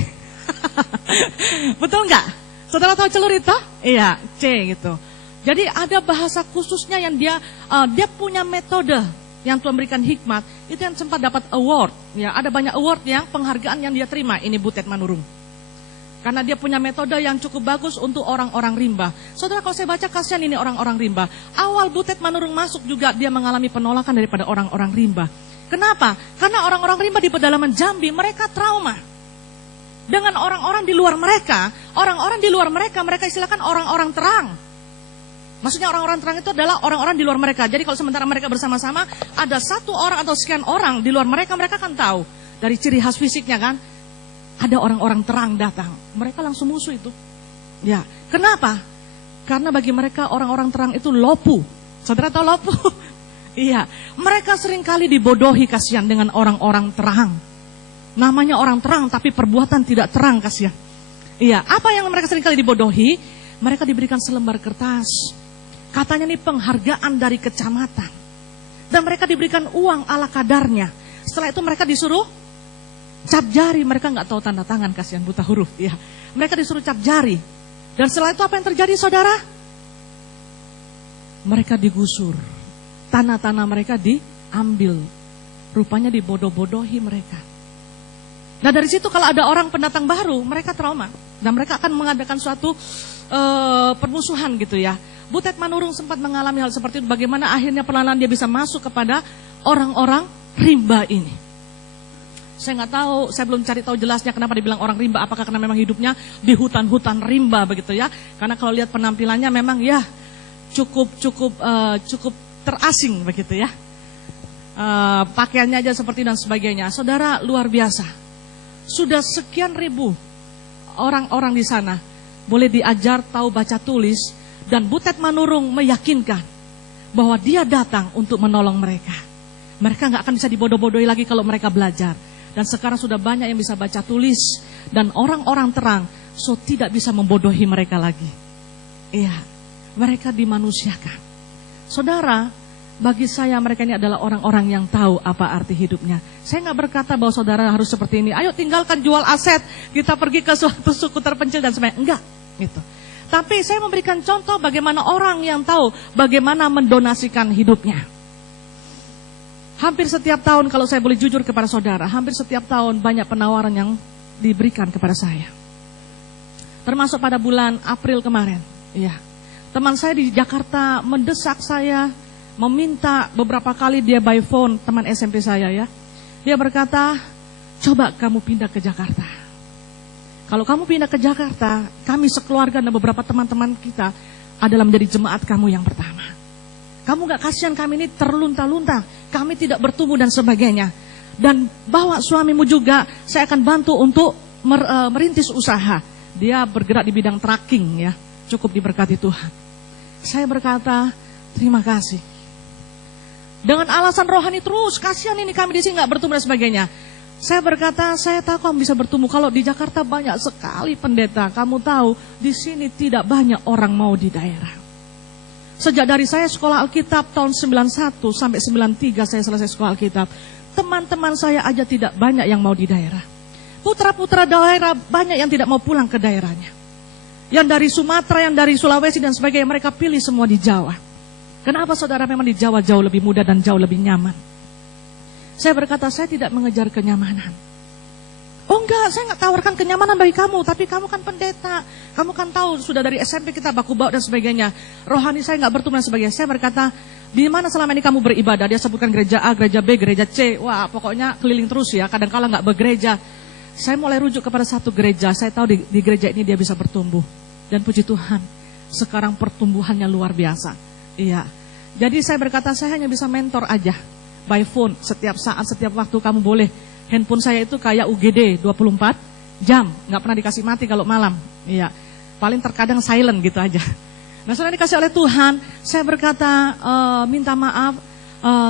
Betul nggak? Saudara tahu celurit toh? Iya, C gitu. Jadi ada bahasa khususnya yang dia punya metode yang Tuhan berikan hikmat, itu yang sempat dapat award. Ya, ada banyak award yang penghargaan yang dia terima. Ini Butet Manurung. Karena dia punya metode yang cukup bagus untuk orang-orang rimba. Saudara, kalau saya baca, kasihan ini orang-orang rimba. Awal Butet Manurung masuk juga dia mengalami penolakan daripada orang-orang rimba. Kenapa? Karena orang-orang rimba di pedalaman Jambi, mereka trauma dengan orang-orang di luar mereka. Orang-orang di luar mereka istilahkan orang-orang terang. Maksudnya orang-orang terang itu adalah orang-orang di luar mereka. Jadi kalau sementara mereka bersama-sama, ada satu orang atau sekian orang di luar mereka, mereka kan tahu. Dari ciri khas fisiknya kan, ada orang-orang terang datang. Mereka langsung musuh itu. Ya, kenapa? Karena bagi mereka orang-orang terang itu lopu. Saudara tahu lopu? Iya, mereka seringkali dibodohi kasihan dengan orang-orang terang. Namanya orang terang tapi perbuatan tidak terang kasihan. Iya, apa yang mereka seringkali dibodohi? Mereka diberikan selembar kertas. Katanya nih penghargaan dari kecamatan. Dan mereka diberikan uang ala kadarnya. Setelah itu mereka disuruh cap jari. Mereka nggak tahu tanda tangan, kasihan buta huruf. Ya. Mereka disuruh cap jari. Dan setelah itu apa yang terjadi, saudara? Mereka digusur. Tanah-tanah mereka diambil. Rupanya dibodoh-bodohi mereka. Nah dari situ kalau ada orang pendatang baru, mereka trauma. Dan mereka akan mengadakan suatu permusuhan gitu ya. Butet Manurung sempat mengalami hal seperti itu. Bagaimana akhirnya perlahan dia bisa masuk kepada orang-orang rimba ini. Saya nggak tahu, saya belum cari tahu jelasnya kenapa dibilang orang rimba. Apakah karena memang hidupnya di hutan-hutan rimba begitu ya? Karena kalau lihat penampilannya memang ya cukup terasing begitu ya. Pakaiannya aja seperti dan sebagainya. Saudara, luar biasa. Sudah sekian ribu orang-orang di sana boleh diajar tahu baca tulis. Dan Butet Manurung meyakinkan bahwa dia datang untuk menolong mereka. Mereka nggak akan bisa dibodoh-bodohi lagi kalau mereka belajar. Dan sekarang sudah banyak yang bisa baca tulis. Dan orang-orang terang so tidak bisa membodohi mereka lagi. Iya, mereka dimanusiakan. Saudara, bagi saya mereka ini adalah orang-orang yang tahu apa arti hidupnya. Saya nggak berkata bahwa saudara harus seperti ini. Ayo tinggalkan jual aset, kita pergi ke suatu suku terpencil dan sebagainya. Enggak, gitu. Tapi saya memberikan contoh bagaimana orang yang tahu bagaimana mendonasikan hidupnya. Hampir setiap tahun, kalau saya boleh jujur kepada saudara, hampir setiap tahun banyak penawaran yang diberikan kepada saya. Termasuk pada bulan April kemarin. Iya. Teman saya di Jakarta mendesak saya, meminta beberapa kali dia by phone, teman SMP saya ya. Dia berkata, coba kamu pindah ke Jakarta. Kalau kamu pindah ke Jakarta, kami sekeluarga dan beberapa teman-teman kita adalah menjadi jemaat kamu yang pertama. Kamu gak kasihan kami ini terlunta-lunta, kami tidak bertumbuh dan sebagainya. Dan bawa suamimu juga, saya akan bantu untuk merintis usaha. Dia bergerak di bidang trucking ya, cukup diberkati Tuhan. Saya berkata, terima kasih. Dengan alasan rohani terus, kasihan ini kami di sini gak bertumbuh dan sebagainya. Saya berkata, saya tahu kamu bisa bertumbuh. Kalau di Jakarta banyak sekali pendeta. Kamu tahu, di sini tidak banyak orang mau di daerah. Sejak dari saya sekolah Alkitab tahun 91 sampai 93 saya selesai sekolah Alkitab. Teman-teman saya aja tidak banyak yang mau di daerah. Putra-putra daerah banyak yang tidak mau pulang ke daerahnya. Yang dari Sumatera, yang dari Sulawesi dan sebagainya, mereka pilih semua di Jawa. Kenapa saudara? Memang di Jawa jauh lebih mudah dan jauh lebih nyaman. Saya berkata, saya tidak mengejar kenyamanan. Oh enggak, saya enggak tawarkan kenyamanan bagi kamu. Tapi kamu kan pendeta. Kamu kan tahu, sudah dari SMP kita baku bauk dan sebagainya. Rohani saya enggak bertumbuh dan sebagainya. Saya berkata, di mana selama ini kamu beribadah? Dia sebutkan gereja A, gereja B, gereja C. Wah, pokoknya keliling terus ya. Kadang-kala enggak bergereja. Saya mulai rujuk kepada satu gereja. Saya tahu di gereja ini dia bisa bertumbuh. Dan puji Tuhan, sekarang pertumbuhannya luar biasa. Iya. Jadi saya berkata, saya hanya bisa mentor aja. By phone, setiap saat, setiap waktu kamu boleh. Handphone saya itu kayak UGD 24 jam, nggak pernah dikasih mati kalau malam. Iya, paling terkadang silent gitu aja. Nah, setelah dikasih oleh Tuhan, saya berkata, minta maaf,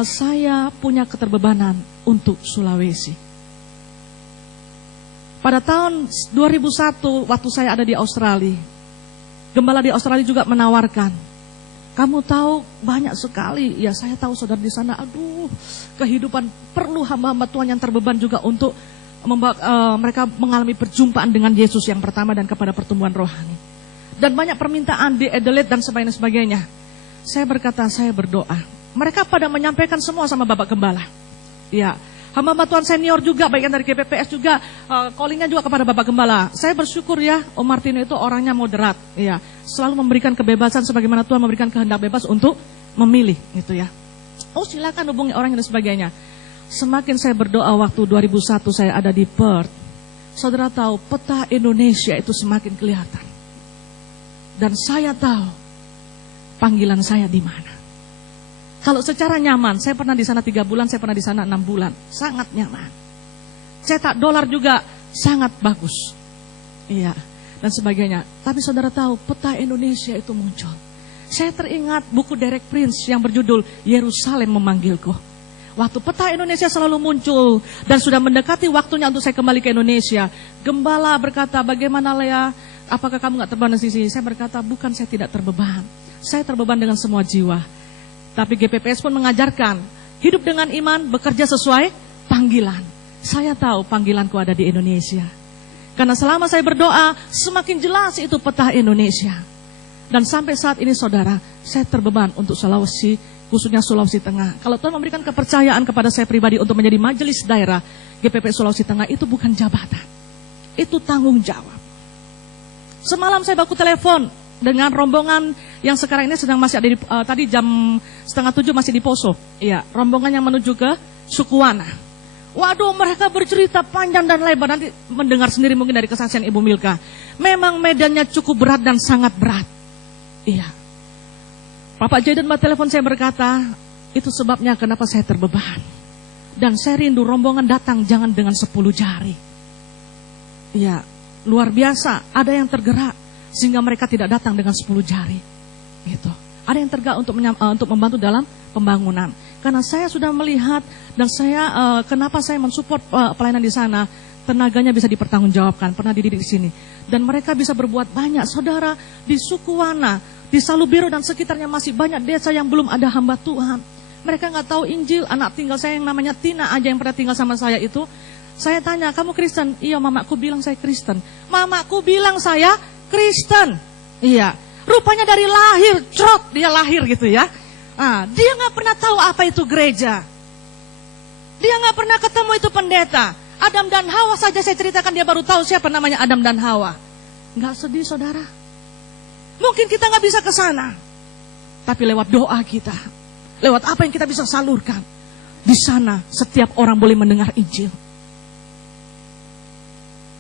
saya punya keterbebanan untuk Sulawesi. Pada tahun 2001, waktu saya ada di Australia, gembala di Australia juga menawarkan, kamu tahu banyak sekali, ya saya tahu saudara di sana, aduh kehidupan perlu hamba-hamba Tuhan yang terbeban juga untuk mereka mengalami perjumpaan dengan Yesus yang pertama dan kepada pertumbuhan rohani. Dan banyak permintaan di Adelaide dan sebagainya. Saya berkata, saya berdoa. Mereka pada menyampaikan semua sama Bapak Gembala. Ya, hamba-hamba Tuhan senior juga, baik yang dari GPPS juga, callingnya juga kepada Bapak Gembala. Saya bersyukur ya, Om Martino itu orangnya moderat, ya, selalu memberikan kebebasan sebagaimana Tuhan memberikan kehendak bebas untuk memilih, gitu ya. Oh silakan hubungi orang dan sebagainya. Semakin saya berdoa waktu 2001 saya ada di Perth, saudara tahu peta Indonesia itu semakin kelihatan. Dan saya tahu panggilan saya di mana. Kalau secara nyaman, saya pernah di sana 3 bulan, saya pernah di sana 6 bulan. Sangat nyaman. Cetak dolar juga sangat bagus. Iya, dan sebagainya. Tapi saudara tahu, peta Indonesia itu muncul. Saya teringat buku Derek Prince yang berjudul Yerusalem Memanggilku. Waktu peta Indonesia selalu muncul dan sudah mendekati waktunya untuk saya kembali ke Indonesia. Gembala berkata, bagaimana Lea? Apakah kamu gak terbeban di sini? Saya berkata, bukan, saya tidak terbeban. Saya terbeban dengan semua jiwa. Tapi GPPS pun mengajarkan, Hidup dengan iman, bekerja sesuai panggilan. Saya tahu panggilanku ada di Indonesia. Karena selama saya berdoa, semakin jelas itu peta Indonesia. Dan sampai saat ini saudara, saya terbeban untuk Sulawesi, khususnya Sulawesi Tengah. Kalau Tuhan memberikan kepercayaan kepada saya pribadi untuk menjadi majelis daerah GPP Sulawesi Tengah, itu bukan jabatan. Itu tanggung jawab. Semalam saya baku telepon dengan rombongan yang sekarang ini sedang masih ada di, tadi jam 6:30 masih di Poso. Iya, rombongan yang menuju ke Sukuwana. Waduh, mereka bercerita panjang dan lebar. Nanti mendengar sendiri mungkin dari kesaksian Ibu Milka. Memang medannya cukup berat dan sangat berat. Iya. Bapak Jaden telepon saya berkata, itu sebabnya kenapa saya terbeban. Dan saya rindu rombongan datang jangan dengan 10 jari. Iya, luar biasa. Ada yang tergerak sehingga mereka tidak datang dengan 10 jari. Gitu. Ada yang tergerak untuk membantu dalam pembangunan. Karena saya sudah melihat dan saya kenapa saya mensupport pelayanan di sana, tenaganya bisa dipertanggungjawabkan, pernah dididik di sini. Dan mereka bisa berbuat banyak. Saudara, di Sukuwana, di Salubiro dan sekitarnya masih banyak desa yang belum ada hamba Tuhan. Mereka nggak tahu Injil. Anak tinggal saya yang namanya Tina aja yang pernah tinggal sama saya itu. Saya tanya, kamu Kristen? Iya, mamaku bilang saya Kristen. Mamaku bilang saya Kristen. Iya. Rupanya dari lahir, crot dia lahir gitu ya. Dia nggak pernah tahu apa itu gereja. Dia nggak pernah ketemu itu pendeta. Adam dan Hawa saja saya ceritakan dia baru tahu siapa namanya Adam dan Hawa. Nggak sedih saudara. Mungkin kita nggak bisa ke sana, tapi lewat doa kita, lewat apa yang kita bisa salurkan, di sana setiap orang boleh mendengar Injil.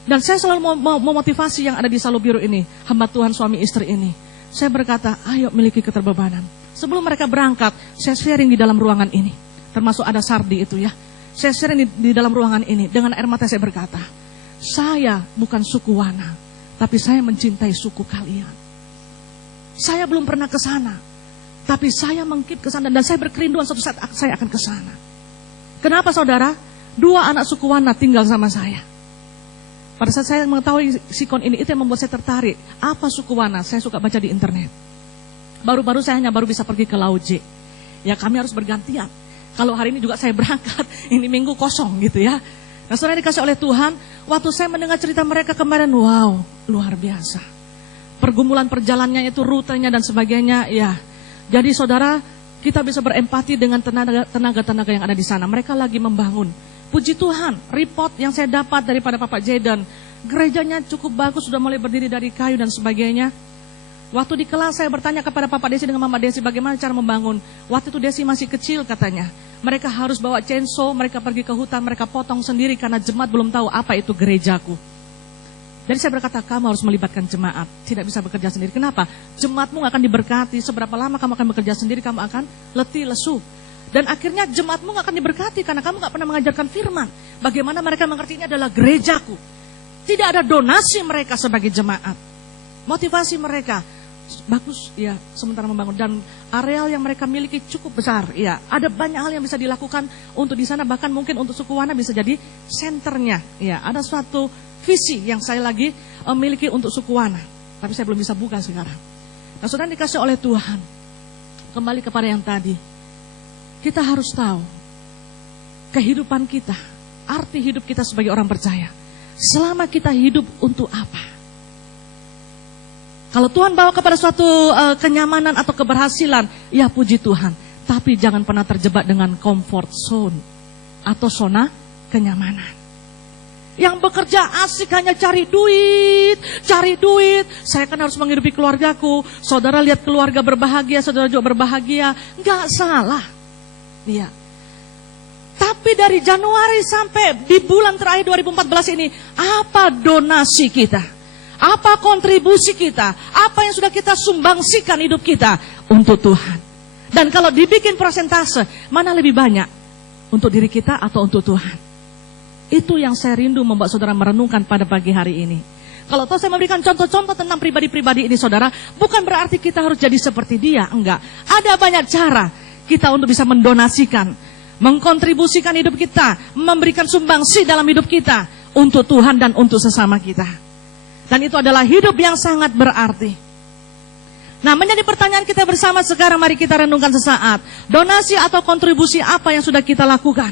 Dan saya selalu memotivasi yang ada di Salubiro ini, hamba Tuhan suami istri ini. Saya berkata, ayo miliki keterbebanan. Sebelum mereka berangkat, saya sharing di dalam ruangan ini. Termasuk ada Sardi itu ya. Saya sharing di dalam ruangan ini. Dengan air mata saya berkata, saya bukan suku Wana, tapi saya mencintai suku kalian. Saya belum pernah ke sana, tapi saya mengkip ke sana dan saya berkerinduan suatu saat saya akan ke sana. Kenapa saudara? 2 anak suku Wana tinggal sama saya. Pada saat saya mengetahui sikon ini, itu yang membuat saya tertarik. Apa suku Wana? Saya suka baca di internet. Baru-baru saya hanya baru bisa pergi ke Lauje. Ya kami harus bergantian. Kalau hari ini juga saya berangkat, ini minggu kosong gitu ya. Nah saudara dikasih oleh Tuhan, waktu saya mendengar cerita mereka kemarin, wow, luar biasa. Pergumulan perjalanannya itu, rutenya dan sebagainya, ya. Jadi saudara, kita bisa berempati dengan tenaga-tenaga yang ada di sana. Mereka lagi membangun. Puji Tuhan, report yang saya dapat daripada Bapak Jaden, gerejanya cukup bagus, sudah mulai berdiri dari kayu dan sebagainya. Waktu di kelas saya bertanya kepada Papa Desi dengan Mama Desi bagaimana cara membangun. Waktu itu Desi masih kecil katanya. Mereka harus bawa chainsaw, mereka pergi ke hutan, mereka potong sendiri karena jemaat belum tahu apa itu gerejaku. Jadi saya berkata, kamu harus melibatkan jemaat, tidak bisa bekerja sendiri. Kenapa? Jemaatmu akan diberkati, seberapa lama kamu akan bekerja sendiri, kamu akan letih, lesu. Dan akhirnya jemaatmu gak akan diberkati karena kamu gak pernah mengajarkan firman. Bagaimana mereka mengerti ini adalah gerejaku. Tidak ada donasi mereka sebagai jemaat. Motivasi mereka bagus ya sementara membangun. Dan areal yang mereka miliki cukup besar ya. Ada banyak hal yang bisa dilakukan untuk di sana. Bahkan mungkin untuk suku Wana bisa jadi senternya ya. Ada suatu visi yang saya lagi miliki untuk suku Wana. Tapi saya belum bisa buka sekarang. Nah saudara dikasih oleh Tuhan. Kembali kepada yang tadi. Kita harus tahu kehidupan kita, arti hidup kita sebagai orang percaya. Selama kita hidup untuk apa? Kalau Tuhan bawa kepada suatu kenyamanan atau keberhasilan, ya puji Tuhan. Tapi jangan pernah terjebak dengan comfort zone atau zona kenyamanan. Yang bekerja asik hanya cari duit. Saya kan harus menghidupi keluargaku. Saudara lihat keluarga berbahagia, saudara juga berbahagia. Enggak salah. Iya. Tapi dari Januari sampai di bulan terakhir 2014 ini, apa donasi kita? Apa kontribusi kita? Apa yang sudah kita sumbangsikan hidup kita untuk Tuhan? Dan kalau dibikin persentase, mana lebih banyak? Untuk diri kita atau untuk Tuhan? Itu yang saya rindu membuat saudara merenungkan pada pagi hari ini. Kalau tahu saya memberikan contoh-contoh tentang pribadi-pribadi ini saudara, bukan berarti kita harus jadi seperti dia, enggak. Ada banyak cara kita untuk bisa mendonasikan, mengkontribusikan hidup kita, memberikan sumbangsi dalam hidup kita untuk Tuhan dan untuk sesama kita. Dan itu adalah hidup yang sangat berarti. Nah, menjadi pertanyaan kita bersama sekarang, mari kita renungkan sesaat. Donasi atau kontribusi apa yang sudah kita lakukan?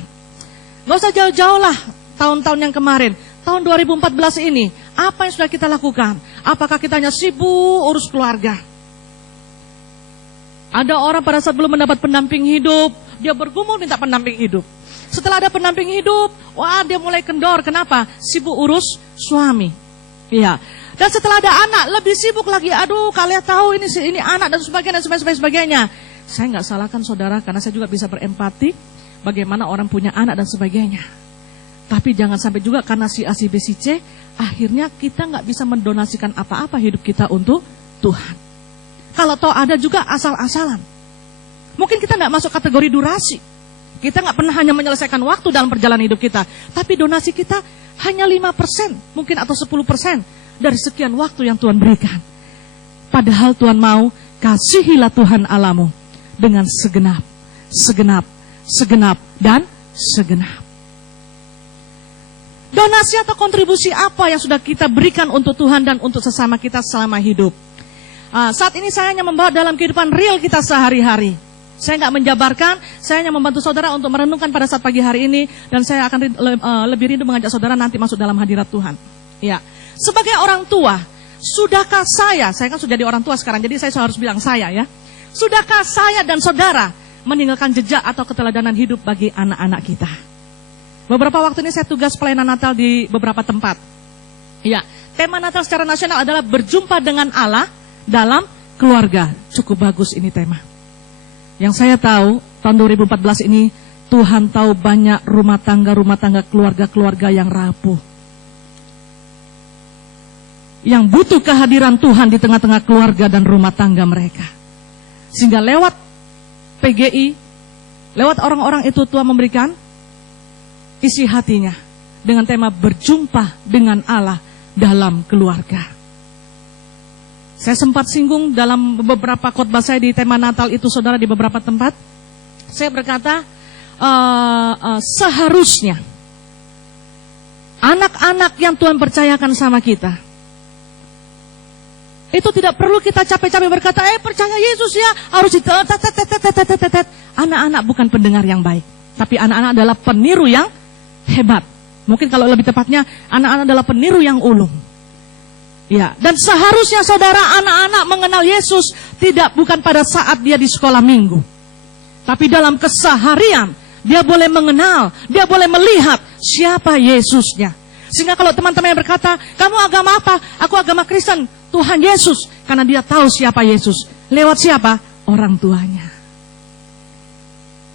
Gak usah jauh-jauh lah tahun-tahun yang kemarin. Tahun 2014 ini, apa yang sudah kita lakukan? Apakah kita hanya sibuk urus keluarga? Ada orang pada saat belum mendapat pendamping hidup, dia bergumul minta pendamping hidup. Setelah ada pendamping hidup, wah dia mulai kendor. Kenapa? Sibuk urus suami. Iya. Dan setelah ada anak, lebih sibuk lagi. Aduh, kalian tahu ini anak dan sebagainya. Saya nggak salahkan saudara, karena saya juga bisa berempati bagaimana orang punya anak dan sebagainya. Tapi jangan sampai juga karena si A, si B, si C, akhirnya kita nggak bisa mendonasikan apa-apa hidup kita untuk Tuhan. Kalau toh ada juga asal-asalan. Mungkin kita nggak masuk kategori durasi. Kita nggak pernah hanya menyelesaikan waktu dalam perjalanan hidup kita. Tapi donasi kita hanya 5%, mungkin atau 10% dari sekian waktu yang Tuhan berikan. Padahal Tuhan mau, kasihilah Tuhan Allahmu dengan segenap, dan segenap. Donasi atau kontribusi apa yang sudah kita berikan untuk Tuhan dan untuk sesama kita selama hidup? Saat ini saya hanya membawa dalam kehidupan real kita sehari-hari. Saya nggak menjabarkan, saya hanya membantu saudara untuk merenungkan pada saat pagi hari ini. Dan saya akan lebih rindu mengajak saudara nanti masuk dalam hadirat Tuhan. Ya. Sebagai orang tua, sudahkah saya kan sudah jadi orang tua sekarang, jadi saya harus bilang saya ya. Sudahkah saya dan saudara meninggalkan jejak atau keteladanan hidup bagi anak-anak kita? Beberapa waktu ini saya tugas pelayanan Natal di beberapa tempat. Ya, tema Natal secara nasional adalah berjumpa dengan Allah dalam keluarga. Cukup bagus ini tema. Yang saya tahu, tahun 2014 ini, Tuhan tahu banyak rumah tangga, keluarga-keluarga yang rapuh. Yang butuh kehadiran Tuhan di tengah-tengah keluarga dan rumah tangga mereka. Sehingga lewat PGI, lewat orang-orang itu Tuhan memberikan isi hatinya dengan tema berjumpa dengan Allah dalam keluarga. Saya sempat singgung dalam beberapa khotbah saya di tema Natal itu, saudara, di beberapa tempat. Saya berkata, seharusnya anak-anak yang Tuhan percayakan sama kita, itu tidak perlu kita capek-capek berkata, percaya Yesus ya, harus anak-anak bukan pendengar yang baik, tapi anak-anak adalah peniru yang hebat. Mungkin kalau lebih tepatnya, anak-anak adalah peniru yang ulung. Ya, dan seharusnya saudara, anak-anak mengenal Yesus bukan pada saat dia di sekolah minggu, tapi dalam keseharian dia boleh mengenal, dia boleh melihat siapa Yesusnya. Sehingga kalau teman-teman yang berkata, kamu agama apa? Aku agama Kristen. Tuhan Yesus, karena dia tahu siapa Yesus. Lewat siapa? Orang tuanya.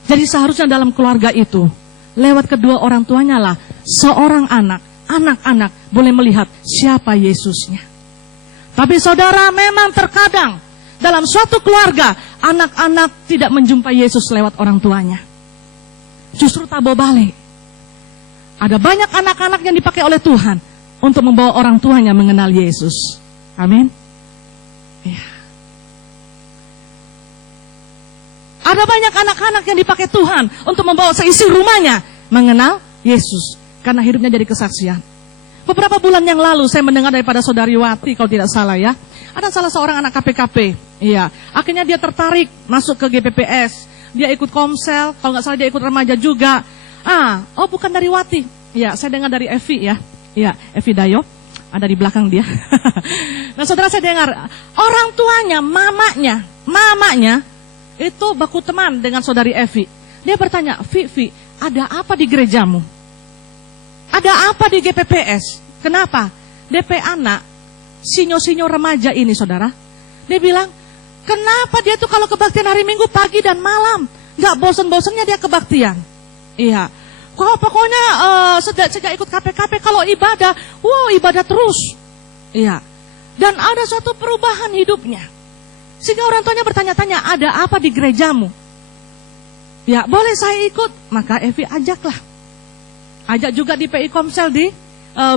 Jadi seharusnya dalam keluarga itu, lewat kedua orang tuanya lah, seorang anak-anak boleh melihat siapa Yesusnya. Tapi saudara, memang terkadang dalam suatu keluarga, anak-anak tidak menjumpai Yesus lewat orang tuanya. Justru tabok balik. Ada banyak anak-anak yang dipakai oleh Tuhan untuk membawa orang tuanya mengenal Yesus. Amin. Ya. Ada banyak anak-anak yang dipakai Tuhan untuk membawa seisi rumahnya mengenal Yesus. Karena hidupnya jadi kesaksian. Beberapa bulan yang lalu saya mendengar daripada saudari Wati, kalau tidak salah ya, ada salah seorang anak KPKP. Iya, akhirnya dia tertarik masuk ke GPPS. Dia ikut komsel, kalau nggak salah dia ikut remaja juga. Bukan dari Wati. Iya, saya dengar dari Evi ya. Iya, Evi Dayo. Ada di belakang dia. Nah saudara, saya dengar orang tuanya, mamanya itu baku teman dengan saudari Evi. Dia bertanya, Vi, ada apa di gerejamu? Ada apa di GPPS? Kenapa? DP anak, sinyo-sinyo remaja ini saudara. Dia bilang, kenapa dia tuh kalau kebaktian hari Minggu pagi dan malam, gak bosen-bosennya dia kebaktian. Iya. Pokoknya sejak ikut KPKP kalau ibadah, ibadah terus. Iya. Dan ada suatu perubahan hidupnya. Sehingga orang tuanya bertanya-tanya, ada apa di gerejamu? Ya, boleh saya ikut? Maka Evi ajaklah. Ajak juga di PI Komsel di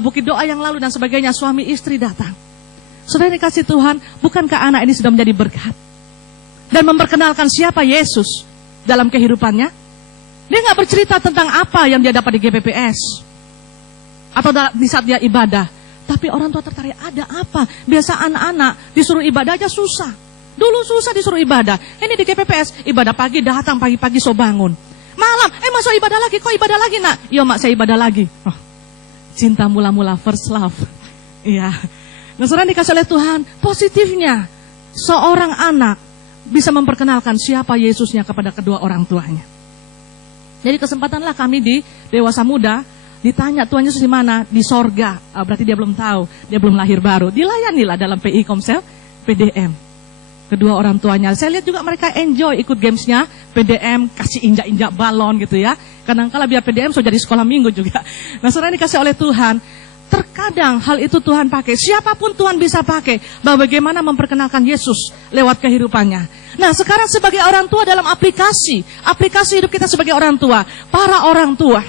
Bukit Doa yang lalu dan sebagainya. Suami istri datang. Saudara dikasih Tuhan, bukankah anak ini sudah menjadi berkat? Dan memperkenalkan siapa Yesus dalam kehidupannya? Dia gak bercerita tentang apa yang dia dapat di GPPS atau di saat dia ibadah. Tapi orang tua tertarik, ada apa? Biasa anak-anak disuruh ibadah aja susah. Dulu susah disuruh ibadah. Ini di KPPS, ibadah pagi datang, pagi-pagi so bangun. Malam, masuk ibadah lagi, kok ibadah lagi nak? Iya mak, saya ibadah lagi. Oh, cinta mula-mula, first love. Iya. Nah, saudara dikasih oleh Tuhan, positifnya seorang anak bisa memperkenalkan siapa Yesusnya kepada kedua orang tuanya. Jadi kesempatanlah kami di Dewasa Muda, ditanya Tuhan Yesus di mana? Di sorga. Berarti dia belum tahu, dia belum lahir baru. Dilayanilah dalam PI Komsel, PDM. Kedua orang tuanya. Saya lihat juga mereka enjoy ikut gamesnya, PDM, kasih injak-injak balon gitu ya. Kadang-kala biar PDM so jadi sekolah minggu juga. Nah, saudara dikasih oleh Tuhan, terkadang hal itu Tuhan pakai. Siapapun Tuhan bisa pakai. Bagaimana memperkenalkan Yesus lewat kehidupannya. Nah, sekarang sebagai orang tua dalam aplikasi hidup kita sebagai orang tua, para orang tua,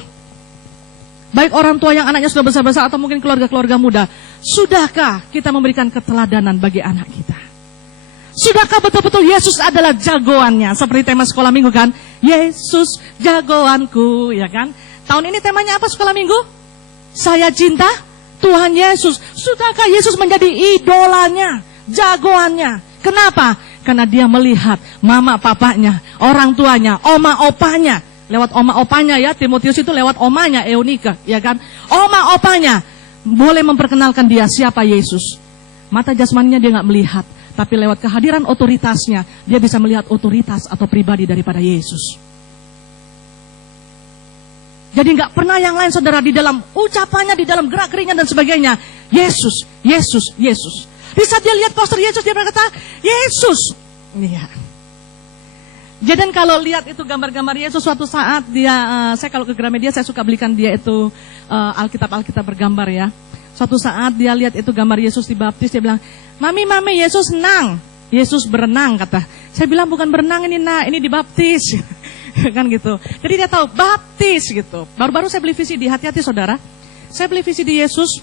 baik orang tua yang anaknya sudah besar-besar atau mungkin keluarga-keluarga muda, sudahkah kita memberikan keteladanan bagi anak kita? Sudahkah betul-betul Yesus adalah jagoannya? Seperti tema sekolah minggu kan, Yesus jagoanku, ya kan? Tahun ini temanya apa sekolah minggu? Saya cinta Tuhan Yesus. Sudahkah Yesus menjadi idolanya, jagoannya? Kenapa? Karena dia melihat mama papanya, orang tuanya, oma opanya. Lewat oma opanya ya, Timotius itu lewat omanya, Eunika, ya kan? Oma opanya boleh memperkenalkan dia siapa Yesus. Mata jasmaninya dia nggak melihat, tapi lewat kehadiran otoritasnya, dia bisa melihat otoritas atau pribadi daripada Yesus. Jadi nggak pernah yang lain saudara, di dalam ucapannya, di dalam gerak-geriknya dan sebagainya. Yesus, Yesus, Yesus. Di saat dia lihat poster Yesus, dia berkata, Yesus. Iya. Jadi kalau lihat itu gambar-gambar Yesus, suatu saat dia, saya kalau ke Gramedia, saya suka belikan dia itu Alkitab bergambar ya. Suatu saat dia lihat itu gambar Yesus dibaptis, dia bilang, Mami, Yesus senang. Yesus berenang, kata. Saya bilang, bukan berenang ini nak, ini dibaptis. Kan gitu. Jadi dia tahu, baptis gitu. Baru-baru saya beli VCD, hati-hati saudara. Saya beli VCD Yesus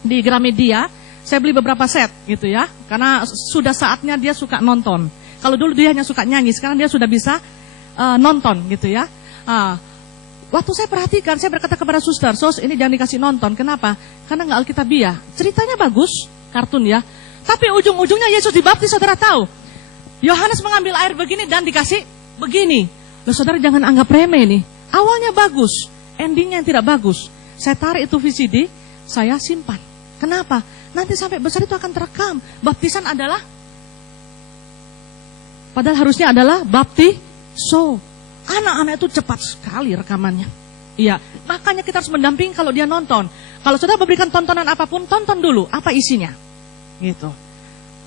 di Gramedia. Saya beli beberapa set gitu ya, karena sudah saatnya dia suka nonton. Kalau dulu dia hanya suka nyanyi, sekarang dia sudah bisa nonton gitu ya. Waktu saya perhatikan, saya berkata kepada suster, Sos ini jangan dikasih nonton, kenapa? Karena nggak alkitabiah. Ceritanya bagus, kartun ya. Tapi ujung-ujungnya Yesus dibaptis, saudara tahu. Yohanes mengambil air begini dan dikasih begini. Loh saudara jangan anggap remeh nih. Awalnya bagus, endingnya yang tidak bagus. Saya tarik itu VCD, saya simpan. Kenapa? Nanti sampai besar itu akan terekam. Baptisan adalah, padahal harusnya adalah baptiso. Anak-anak itu cepat sekali rekamannya. Iya, makanya kita harus mendampingi kalau dia nonton. Kalau sudah memberikan tontonan apapun, tonton dulu apa isinya. Gitu.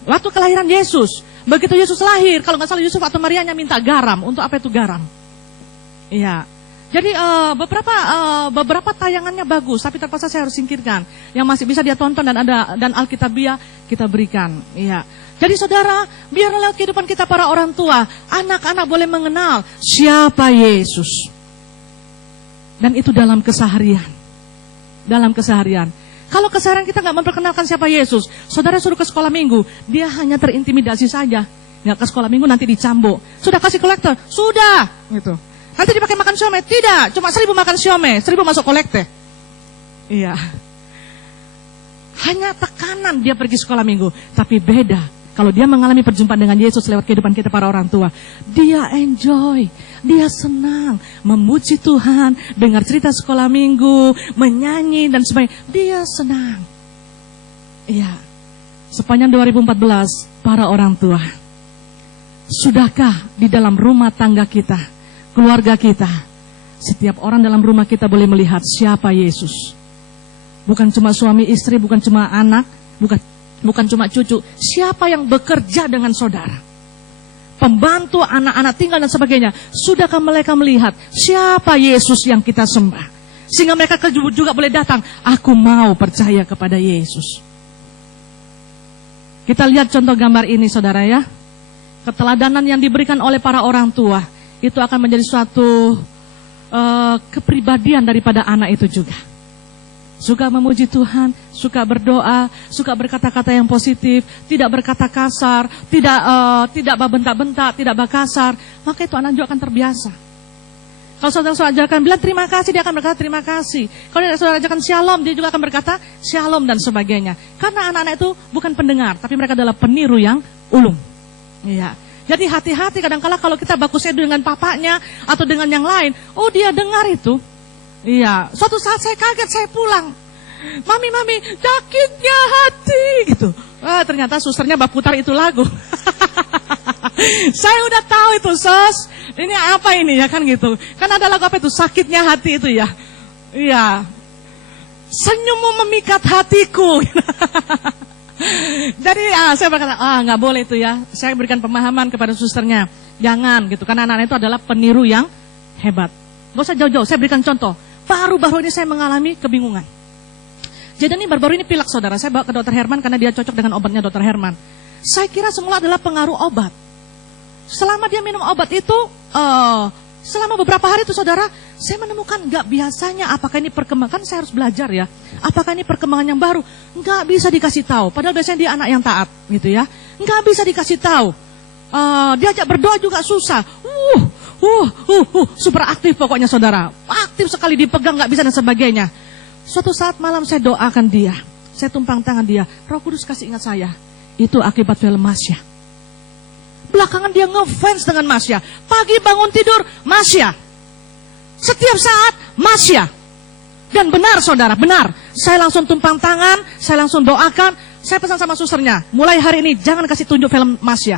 Waktu kelahiran Yesus, begitu Yesus lahir, kalau nggak salah Yusuf atau Marianya minta garam. Untuk apa itu garam? Iya. Jadi beberapa tayangannya bagus, tapi terpaksa saya harus singkirkan. Yang masih bisa dia tonton dan Alkitabiah kita berikan. Iya. Jadi saudara, biar lewat kehidupan kita para orang tua, anak-anak boleh mengenal siapa Yesus. Dan itu dalam keseharian. Dalam keseharian. Kalau keseharian kita nggak memperkenalkan siapa Yesus, saudara suruh ke sekolah minggu, dia hanya terintimidasi saja. Nggak ke sekolah minggu nanti dicambuk. Sudah kasih kolektor? Sudah. Gitu. Nanti dipakai makan siomay? Tidak, cuma 1000 makan siomay, 1000 masuk kolekte. Iya. Hanya tekanan dia pergi sekolah minggu. Tapi beda, kalau dia mengalami perjumpaan dengan Yesus lewat kehidupan kita para orang tua. Dia enjoy, dia senang, memuji Tuhan, dengar cerita sekolah minggu, menyanyi dan sebagainya. Dia senang. Iya. Sepanjang 2014, para orang tua, sudahkah di dalam rumah tangga kita, keluarga kita, setiap orang dalam rumah kita boleh melihat siapa Yesus? Bukan cuma suami istri, bukan cuma anak, bukan cuma cucu. Siapa yang bekerja dengan saudara? Pembantu, anak-anak tinggal dan sebagainya. Sudahkah mereka melihat siapa Yesus yang kita sembah? Sehingga mereka juga boleh datang, aku mau percaya kepada Yesus. Kita lihat contoh gambar ini saudara ya. Keteladanan yang diberikan oleh para orang tua, itu akan menjadi suatu kepribadian daripada anak itu juga. Suka memuji Tuhan, suka berdoa, suka berkata-kata yang positif, tidak berkata kasar, tidak bentak-bentak, tidak bakasar, maka itu anak juga akan terbiasa. Kalau saudara ajarkan bilang terima kasih, dia akan berkata terima kasih. Kalau saudara ajarkan shalom, dia juga akan berkata shalom dan sebagainya. Karena anak-anak itu bukan pendengar, tapi mereka adalah peniru yang ulung. Iya. Jadi hati-hati kadang-kala kalau kita bagus dengan papanya atau dengan yang lain. Oh, dia dengar itu. Iya. Suatu saat saya kaget, saya pulang. Mami, sakitnya hati gitu. Ternyata susternya bak putar itu lagu. Saya udah tahu itu, Sos. Ini apa ini ya kan gitu. Kan ada lagu apa itu? Sakitnya hati itu ya. Iya. Senyummu memikat hatiku. Jadi saya berkata, nggak boleh itu ya. Saya berikan pemahaman kepada susternya. Jangan gitu. Karena anak-anak itu adalah peniru yang hebat. Gak usah jauh-jauh, saya berikan contoh. Baru-baru ini saya mengalami kebingungan. Jadi ini baru-baru ini pilek saudara. Saya bawa ke dokter Herman karena dia cocok dengan obatnya dokter Herman. Saya kira semula adalah pengaruh obat. Selama dia minum obat itu, selama beberapa hari itu saudara, saya menemukan nggak biasanya. Apakah ini perkembangan? Kan saya harus belajar ya. Apakah ini perkembangan yang baru? Nggak bisa dikasih tahu. Padahal biasanya dia anak yang taat, gitu ya. Nggak bisa dikasih tahu. Diajak berdoa juga susah. Super aktif pokoknya saudara. Aktif sekali, dipegang nggak bisa dan sebagainya. Suatu saat malam saya doakan dia. Saya tumpang tangan dia. Roh Kudus kasih ingat saya. Itu akibat film Masya. Belakangan dia ngefans dengan Masya. Pagi bangun tidur, Masya. Setiap saat, Masya. Dan benar saudara, benar. Saya langsung tumpang tangan, saya langsung doakan. Saya pesan sama susternya, mulai hari ini jangan kasih tunjuk film Masya.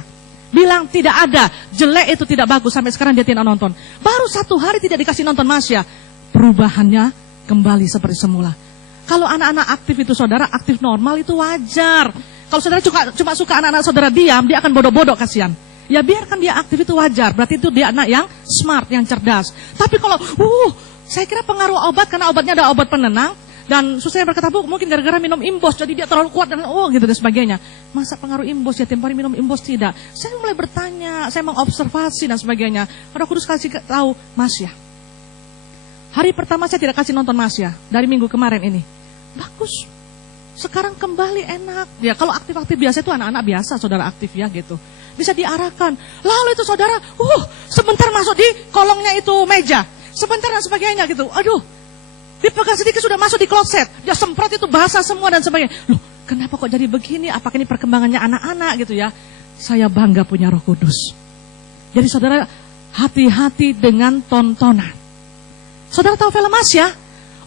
Bilang tidak ada, jelek itu tidak bagus. Sampai sekarang dia tidak nonton. Baru 1 hari tidak dikasih nonton Masya. Perubahannya kembali seperti semula. Kalau anak-anak aktif itu saudara, aktif normal itu wajar. Kalau saudara cuma suka anak-anak saudara diam, dia akan bodoh-bodoh kasihan. Ya biarkan dia aktif itu wajar, berarti itu dia anak yang smart, yang cerdas. Tapi kalau, saya kira pengaruh obat, karena obatnya ada obat penenang. Dan susahnya berkata, Bu, mungkin gara-gara minum imbos, jadi dia terlalu kuat dan gitu dan sebagainya. Masa pengaruh imbos ya, tiap hari minum imbos tidak. Saya mulai bertanya, saya mengobservasi dan sebagainya. Roh Kudus kasih tahu, Masya. Hari pertama saya tidak kasih nonton Masya, dari minggu kemarin ini. Bagus. Sekarang kembali enak. Ya kalau aktif-aktif biasa itu anak-anak biasa, saudara aktif ya gitu. Bisa diarahkan. Lalu itu saudara, sebentar masuk di kolongnya itu meja. Sebentar dan sebagainya gitu. Aduh, dipegang sedikit sudah masuk di kloset. Dia semprot itu basah semua dan sebagainya. Loh, kenapa kok jadi begini? Apakah ini perkembangannya anak-anak gitu ya? Saya bangga punya Roh Kudus. Jadi saudara, hati-hati dengan tontonan. Saudara tahu film Masya?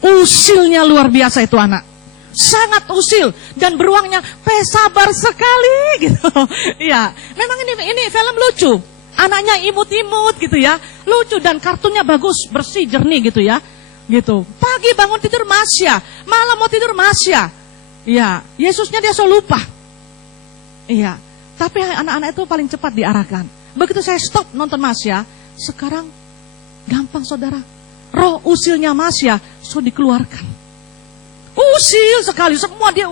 Usilnya luar biasa itu anak. Sangat usil dan beruangnya sabar sekali gitu. Iya, memang ini film lucu. Anaknya imut-imut gitu ya. Lucu dan kartunnya bagus, bersih, jernih gitu ya. Gitu. Pagi bangun tidur Masya, malam mau tidur Masya. Iya, Yesusnya dia selalu lupa. Iya, tapi anak-anak itu paling cepat diarahkan. Begitu saya stop nonton Masya, sekarang gampang saudara. Roh usilnya Masya sudah dikeluarkan. Usil sekali, semua dia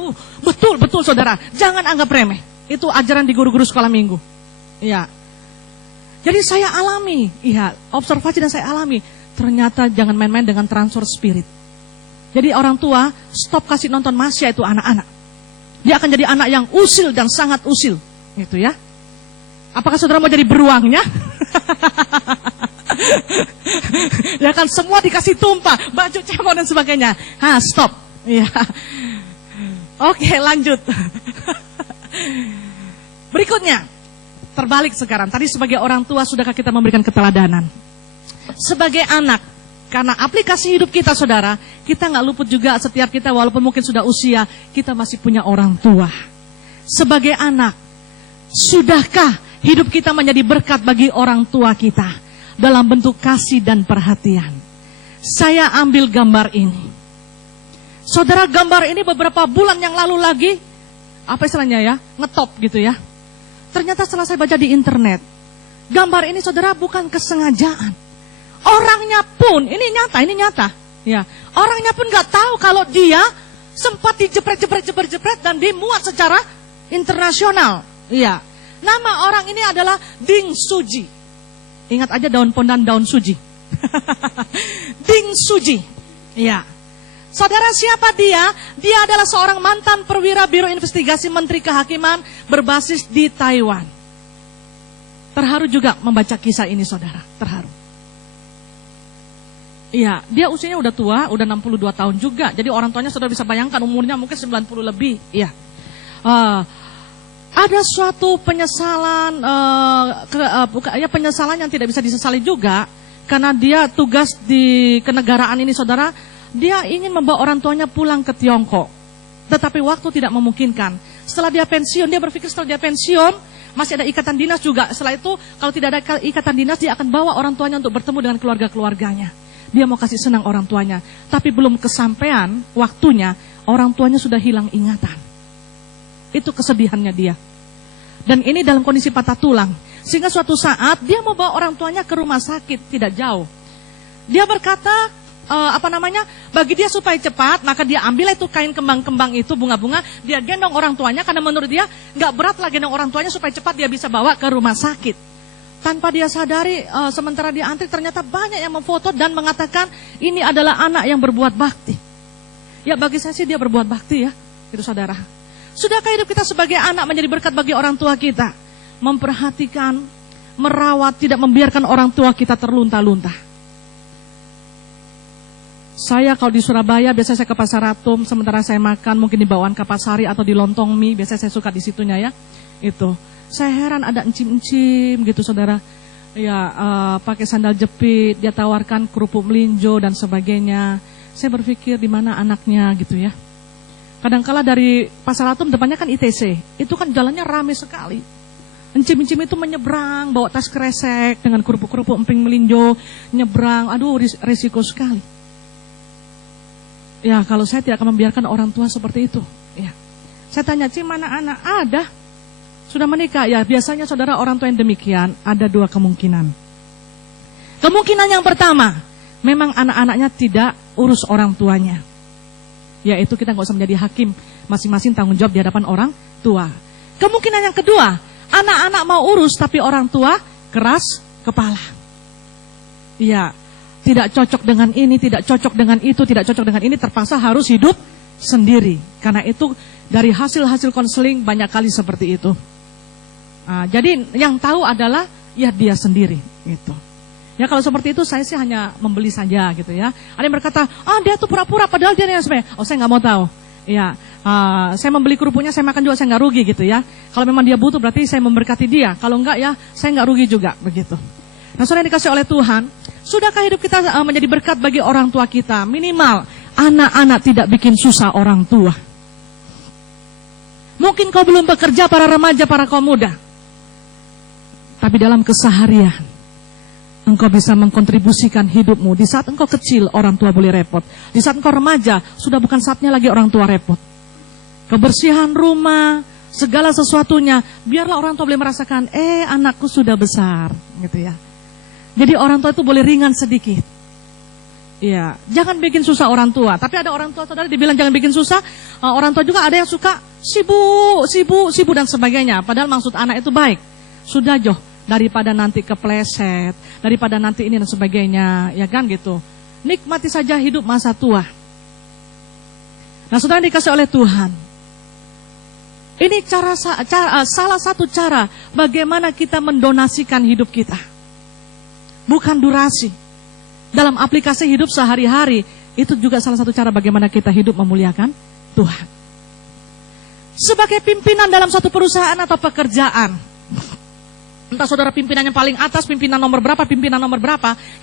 betul saudara. Jangan anggap remeh. Itu ajaran di guru-guru sekolah minggu. Iya. Jadi saya alami, observasi dan saya alami. Ternyata jangan main-main dengan transfer spirit. Jadi orang tua stop kasih nonton Masya itu anak-anak. Dia akan jadi anak yang usil dan sangat usil, gitu ya. Apakah saudara mau jadi beruangnya? Ya kan semua dikasih tumpah, baju cemon dan sebagainya. Stop. Ya. Oke, lanjut. Berikutnya, terbalik sekarang. Tadi sebagai orang tua sudahkah kita memberikan keteladanan? Sebagai anak, karena aplikasi hidup kita saudara, kita nggak luput juga setiap kita walaupun mungkin sudah usia, kita masih punya orang tua. Sebagai anak, sudahkah hidup kita menjadi berkat bagi orang tua kita dalam bentuk kasih dan perhatian? Saya ambil gambar ini. Saudara, gambar ini beberapa bulan yang lalu lagi, apa istilahnya ya, ngetop gitu ya. Ternyata setelah saya baca di internet, gambar ini saudara bukan kesengajaan. Orangnya pun, ini nyata, ya. Orangnya pun nggak tahu kalau dia sempat dijepret dan dimuat secara internasional. Iya. Nama orang ini adalah Ding Suji. Ingat aja daun pondan, daun suji. Ding Suji. Iya. Saudara, siapa dia? Dia adalah seorang mantan perwira Biro Investigasi Menteri Kehakiman berbasis di Taiwan. Terharu juga membaca kisah ini saudara, terharu. Iya, dia usianya udah tua, udah 62 tahun juga. Jadi orang tuanya saudara bisa bayangkan umurnya mungkin 90 lebih. Iya. Ada suatu penyesalan, penyesalan yang tidak bisa disesali juga, karena dia tugas di kenegaraan ini, saudara, dia ingin membawa orang tuanya pulang ke Tiongkok, tetapi waktu tidak memungkinkan. Setelah dia pensiun, dia berpikir setelah dia pensiun, masih ada ikatan dinas juga. Setelah itu, kalau tidak ada ikatan dinas, dia akan bawa orang tuanya untuk bertemu dengan keluarga-keluarganya. Dia mau kasih senang orang tuanya, tapi belum kesampaian waktunya, orang tuanya sudah hilang ingatan. Itu kesedihannya dia. Dan ini dalam kondisi patah tulang. Sehingga suatu saat dia mau bawa orang tuanya ke rumah sakit tidak jauh. Dia berkata, bagi dia supaya cepat, maka dia ambil itu kain kembang-kembang itu, bunga-bunga, dia gendong orang tuanya, karena menurut dia nggak berat lah gendong orang tuanya supaya cepat dia bisa bawa ke rumah sakit. Tanpa dia sadari, sementara dia antri, ternyata banyak yang memfoto dan mengatakan ini adalah anak yang berbuat bakti. Ya, bagi saya sih dia berbuat bakti ya, itu saudara. Sudahkah hidup kita sebagai anak menjadi berkat bagi orang tua kita? Memperhatikan, merawat, tidak membiarkan orang tua kita terlunta-lunta. Saya kalau di Surabaya, biasanya saya ke Pasar Atom, sementara saya makan, mungkin di bawaan Kapasari atau di Lontong Mie, biasanya saya suka di situnya ya. Itu. Saya heran ada encim-encim gitu saudara. Ya, pakai sandal jepit, dia tawarkan kerupuk melinjo dan sebagainya. Saya berpikir di mana anaknya gitu ya. Kadangkala dari Pasar Atom depannya kan ITC, itu kan jalannya ramai sekali. Encim-encim itu menyeberang, bawa tas kresek dengan kerupuk-kerupuk emping melinjo, nyebrang, aduh risiko sekali. Ya, kalau saya tidak akan membiarkan orang tua seperti itu. Ya. Saya tanya, Cim, mana anak? Ada. Sudah menikah? Ya, biasanya saudara orang tua yang demikian, ada dua kemungkinan. Kemungkinan yang pertama, memang anak-anaknya tidak urus orang tuanya. Yaitu kita nggak usah menjadi hakim, masing-masing tanggung jawab di hadapan orang tua. Kemungkinan yang kedua, anak-anak mau urus tapi orang tua keras kepala. Iya, tidak cocok dengan ini, tidak cocok dengan itu, tidak cocok dengan ini, terpaksa harus hidup sendiri. Karena itu dari hasil-hasil konseling banyak kali seperti itu. Jadi yang tahu adalah ya dia sendiri gitu. Ya kalau seperti itu saya sih hanya membeli saja gitu ya. Ada yang berkata, dia tuh pura-pura padahal dia yang sebenarnya. Oh, saya nggak mau tahu. Ya, saya membeli kerupuknya, saya makan juga, saya nggak rugi gitu ya. Kalau memang dia butuh berarti saya memberkati dia. Kalau enggak ya saya nggak rugi juga begitu. Nah, saudara yang dikasih oleh Tuhan, sudahkah hidup kita menjadi berkat bagi orang tua kita? Minimal anak-anak tidak bikin susah orang tua. Mungkin kau belum bekerja, para remaja, para kaum muda. Tapi dalam keseharian engkau bisa mengkontribusikan hidupmu. Di saat engkau kecil, orang tua boleh repot. Di saat engkau remaja, sudah bukan saatnya lagi orang tua repot. Kebersihan rumah, segala sesuatunya, biarlah orang tua boleh merasakan, anakku sudah besar, gitu ya. Jadi orang tua itu boleh ringan sedikit. Iya, jangan bikin susah orang tua. Tapi ada orang tua saudara dibilang jangan bikin susah, orang tua juga ada yang suka sibuk dan sebagainya. Padahal maksud anak itu baik. Sudah Joh, daripada nanti kepleset, daripada nanti ini dan sebagainya, ya kan gitu. Nikmati saja hidup masa tua. Nah, saudara dikasih oleh Tuhan. Ini salah satu cara bagaimana kita mendonasikan hidup kita. Bukan durasi. Dalam aplikasi hidup sehari-hari, itu juga salah satu cara bagaimana kita hidup memuliakan Tuhan. Sebagai pimpinan dalam satu perusahaan atau pekerjaan, entah saudara pimpinan yang paling atas, pimpinan nomor berapa,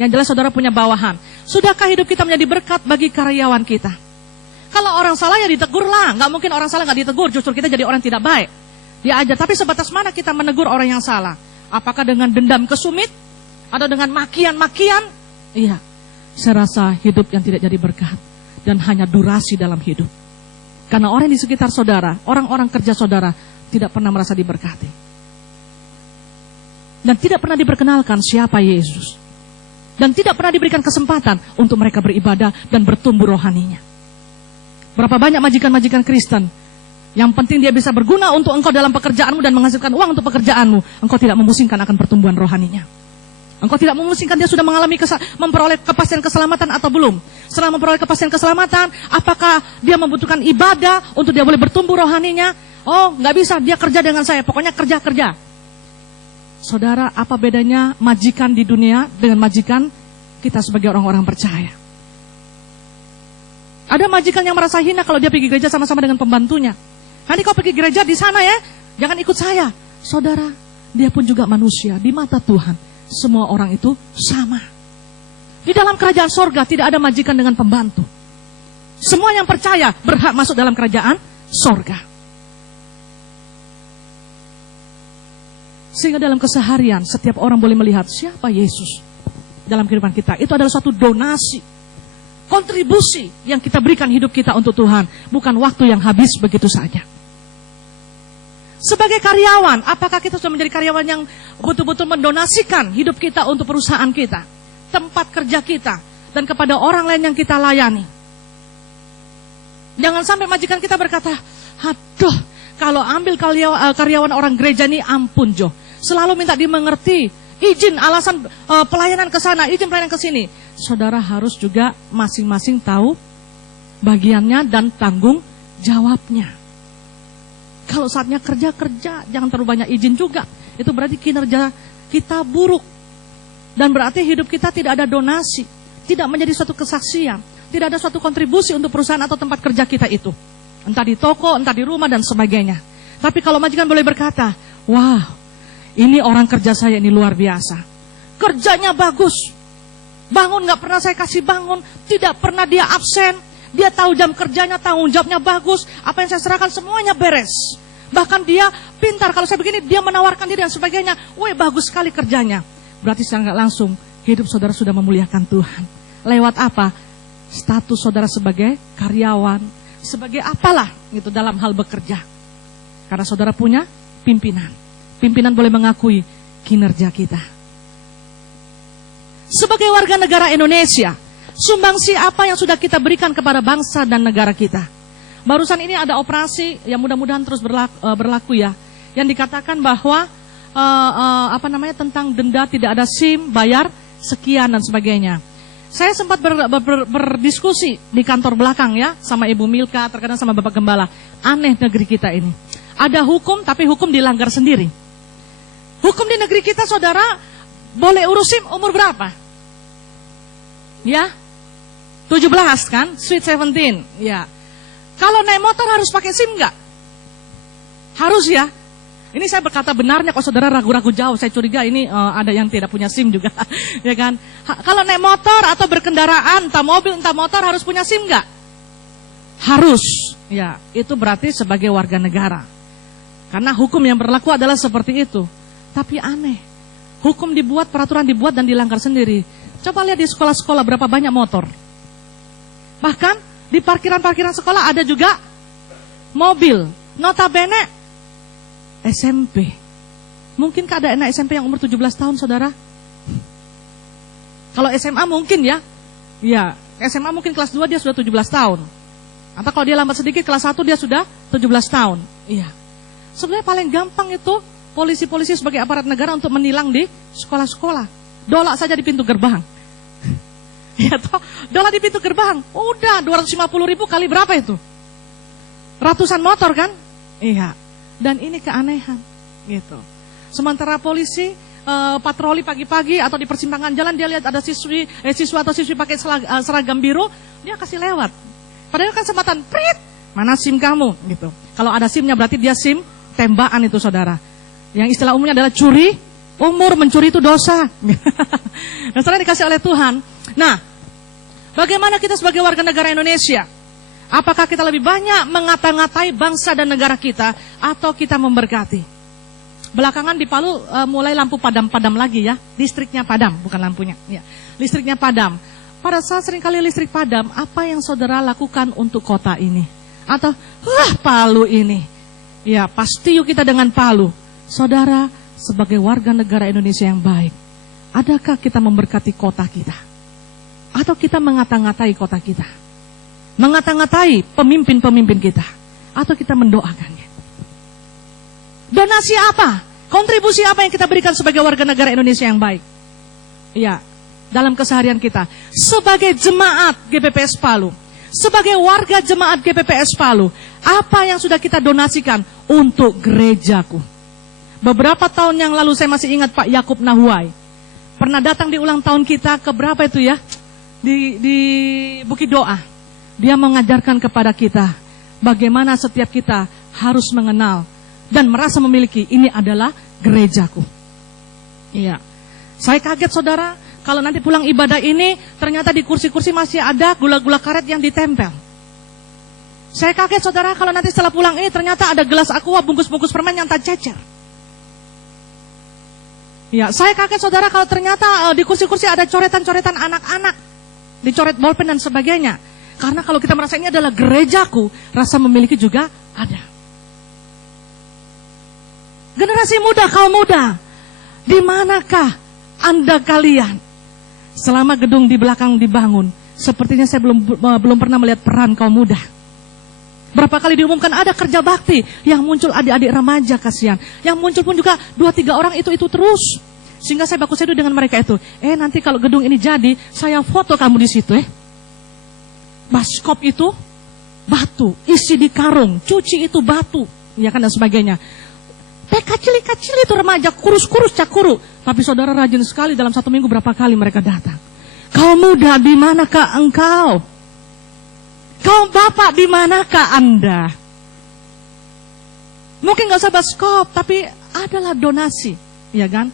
yang jelas saudara punya bawahan. Sudahkah hidup kita menjadi berkat bagi karyawan kita? Kalau orang salah ya ditegur lah, nggak mungkin orang salah nggak ditegur, justru kita jadi orang tidak baik. Dia aja, tapi sebatas mana kita menegur orang yang salah? Apakah dengan dendam kesumit? Atau dengan makian-makian? Iya, saya rasa hidup yang tidak jadi berkat dan hanya durasi dalam hidup. Karena orang di sekitar saudara, orang-orang kerja saudara tidak pernah merasa diberkati. Dan tidak pernah diperkenalkan siapa Yesus. Dan tidak pernah diberikan kesempatan untuk mereka beribadah dan bertumbuh rohaninya. Berapa banyak majikan-majikan Kristen, yang penting dia bisa berguna untuk engkau dalam pekerjaanmu dan menghasilkan uang untuk pekerjaanmu. Engkau tidak memusingkan akan pertumbuhan rohaninya. Engkau tidak memusingkan dia sudah memperoleh kepastian keselamatan atau belum. Setelah memperoleh kepastian keselamatan, apakah dia membutuhkan ibadah untuk dia boleh bertumbuh rohaninya? Oh, nggak bisa, dia kerja dengan saya, pokoknya kerja. Saudara, apa bedanya majikan di dunia dengan majikan kita sebagai orang-orang percaya? Ada majikan yang merasa hina kalau dia pergi gereja sama-sama dengan pembantunya. Nanti kau pergi gereja di sana ya, Jangan ikut saya. Saudara, dia pun juga manusia. Di mata Tuhan, semua orang itu sama. Di dalam kerajaan sorga tidak ada majikan dengan pembantu. Semua yang percaya berhak masuk dalam kerajaan sorga. Sehingga dalam keseharian setiap orang boleh melihat siapa Yesus dalam kehidupan kita. Itu adalah suatu donasi, kontribusi yang kita berikan hidup kita untuk Tuhan. Bukan waktu yang habis begitu saja. Sebagai karyawan, apakah kita sudah menjadi karyawan yang betul-betul mendonasikan hidup kita untuk perusahaan kita, tempat kerja kita, dan kepada orang lain yang kita layani? Jangan sampai majikan kita berkata, aduh, kalau ambil karyawan orang gereja ini, ampun Jo, selalu minta dimengerti, izin alasan pelayanan ke sana, izin pelayanan ke sini. Saudara harus juga masing-masing tahu bagiannya dan tanggung jawabnya. Kalau saatnya kerja, jangan terlalu banyak izin juga. Itu berarti kinerja kita buruk. Dan berarti hidup kita tidak ada donasi, tidak menjadi suatu kesaksian, tidak ada suatu kontribusi untuk perusahaan atau tempat kerja kita itu. Entah di toko, entah di rumah dan sebagainya. Tapi kalau majikan boleh berkata, wah, ini orang kerja saya ini luar biasa. Kerjanya bagus. Bangun gak pernah saya kasih bangun, tidak pernah dia absen. Dia tahu jam kerjanya, tanggung jawabnya bagus. Apa yang saya serahkan semuanya beres. Bahkan dia pintar, kalau saya begini dia menawarkan diri dan sebagainya. Weh, bagus sekali kerjanya. Berarti secara gak langsung hidup saudara sudah memuliakan Tuhan. Lewat apa? Status saudara sebagai karyawan, sebagai apalah gitu dalam hal bekerja. Karena saudara punya pimpinan. Pimpinan boleh mengakui kinerja kita. Sebagai warga negara Indonesia, sumbangsi apa yang sudah kita berikan kepada bangsa dan negara kita? Barusan ini ada operasi yang mudah-mudahan terus berlaku ya, yang dikatakan bahwa tentang denda tidak ada SIM, bayar sekian dan sebagainya. Saya sempat berdiskusi di kantor belakang ya, sama Ibu Milka, terkadang sama Bapak Gembala. Aneh negeri kita ini. Ada hukum, tapi hukum dilanggar sendiri. Hukum di negeri kita, saudara, boleh urus SIM umur berapa? Ya, 17 kan, sweet 17. Ya. Kalau naik motor harus pakai SIM nggak? Harus ya. Ini saya berkata benarnya, kalau saudara ragu-ragu jauh, saya curiga ini ada yang tidak punya SIM juga, ya kan? Kalau naik motor atau berkendaraan, entah mobil, entah motor, harus punya SIM nggak? Harus. Ya, itu berarti sebagai warga negara. Karena hukum yang berlaku adalah seperti itu. Tapi aneh, hukum dibuat, peraturan dibuat dan dilanggar sendiri. Coba lihat di sekolah-sekolah berapa banyak motor. Bahkan di parkiran-parkiran sekolah ada juga mobil. Notabene SMP. Mungkinkah ada anak SMP yang umur 17 tahun, saudara? Kalau SMA mungkin ya. Ya, SMA mungkin kelas 2 dia sudah 17 tahun. Atau kalau dia lambat sedikit, kelas 1 dia sudah 17 tahun. Iya. Sebenarnya paling gampang itu polisi-polisi sebagai aparat negara untuk menilang di sekolah-sekolah. Dolak saja di pintu gerbang. Ya toh, dolak di pintu gerbang. Udah 250.000 kali berapa itu? Ratusan motor kan? Iya. Dan ini keanehan gitu. Sementara polisi patroli pagi-pagi atau di persimpangan jalan, dia lihat ada siswa atau siswi pakai seragam biru, dia kasih lewat. Padahal kan kesempatan, prit, mana SIM kamu gitu. Kalau ada SIM-nya berarti dia SIM tembakan itu, saudara. Yang istilah umumnya adalah curi umur, mencuri itu dosa. Dan setelah dikasih oleh Tuhan. Nah, bagaimana kita sebagai warga negara Indonesia? Apakah kita lebih banyak mengata-ngatai bangsa dan negara kita, atau kita memberkati? Belakangan di Palu mulai lampu padam-padam lagi ya. Listriknya padam, bukan lampunya. Ya. Listriknya padam. Pada saat seringkali listrik padam, apa yang saudara lakukan untuk kota ini? Atau, wah Palu ini. Ya, pasti yuk kita dengan Palu. Saudara, sebagai warga negara Indonesia yang baik, adakah kita memberkati kota kita? Atau kita mengata-ngatai kota kita? Mengata-ngatai pemimpin-pemimpin kita, atau kita mendoakannya? Donasi apa? Kontribusi apa yang kita berikan sebagai warga negara Indonesia yang baik? Ya, dalam keseharian kita sebagai jemaat GPPS Palu, sebagai warga jemaat GPPS Palu, apa yang sudah kita donasikan untuk gerejaku? Beberapa tahun yang lalu saya masih ingat Pak Yakub Nahuai pernah datang di ulang tahun kita ke berapa itu ya, di Bukit Doa. Dia mengajarkan kepada kita bagaimana setiap kita harus mengenal dan merasa memiliki, ini adalah gerejaku. Iya. Saya kaget saudara, kalau nanti pulang ibadah ini, ternyata di kursi-kursi masih ada gula-gula karet yang ditempel. Saya kaget saudara, kalau nanti setelah pulang ini, ternyata ada gelas aqua, bungkus-bungkus permen yang tak cecer. Ya, saya kaget saudara, kalau ternyata di kursi-kursi ada coretan-coretan anak-anak, dicoret bolpen dan sebagainya. Karena kalau kita merasa ini adalah gerejaku, rasa memiliki juga ada. Generasi muda, kaum muda, di manakah Anda kalian? Selama gedung di belakang dibangun, sepertinya saya belum pernah melihat peran kaum muda. Berapa kali diumumkan ada kerja bakti, yang muncul adik-adik remaja kasihan, yang muncul pun juga 2-3 orang itu terus. Sehingga saya baku seduh dengan mereka itu. Nanti kalau gedung ini jadi, saya foto kamu di situ. Baskop itu batu, isi di karung, cuci itu batu, ya kan dan sebagainya. Kecil-kecil itu remaja, kurus-kurus, cakuru. Tapi saudara rajin sekali, dalam 1 minggu berapa kali mereka datang. Kaum muda, di manakah engkau? Kaum bapak, di manakah Anda? Mungkin gak usah baskop, tapi adalah donasi, ya kan?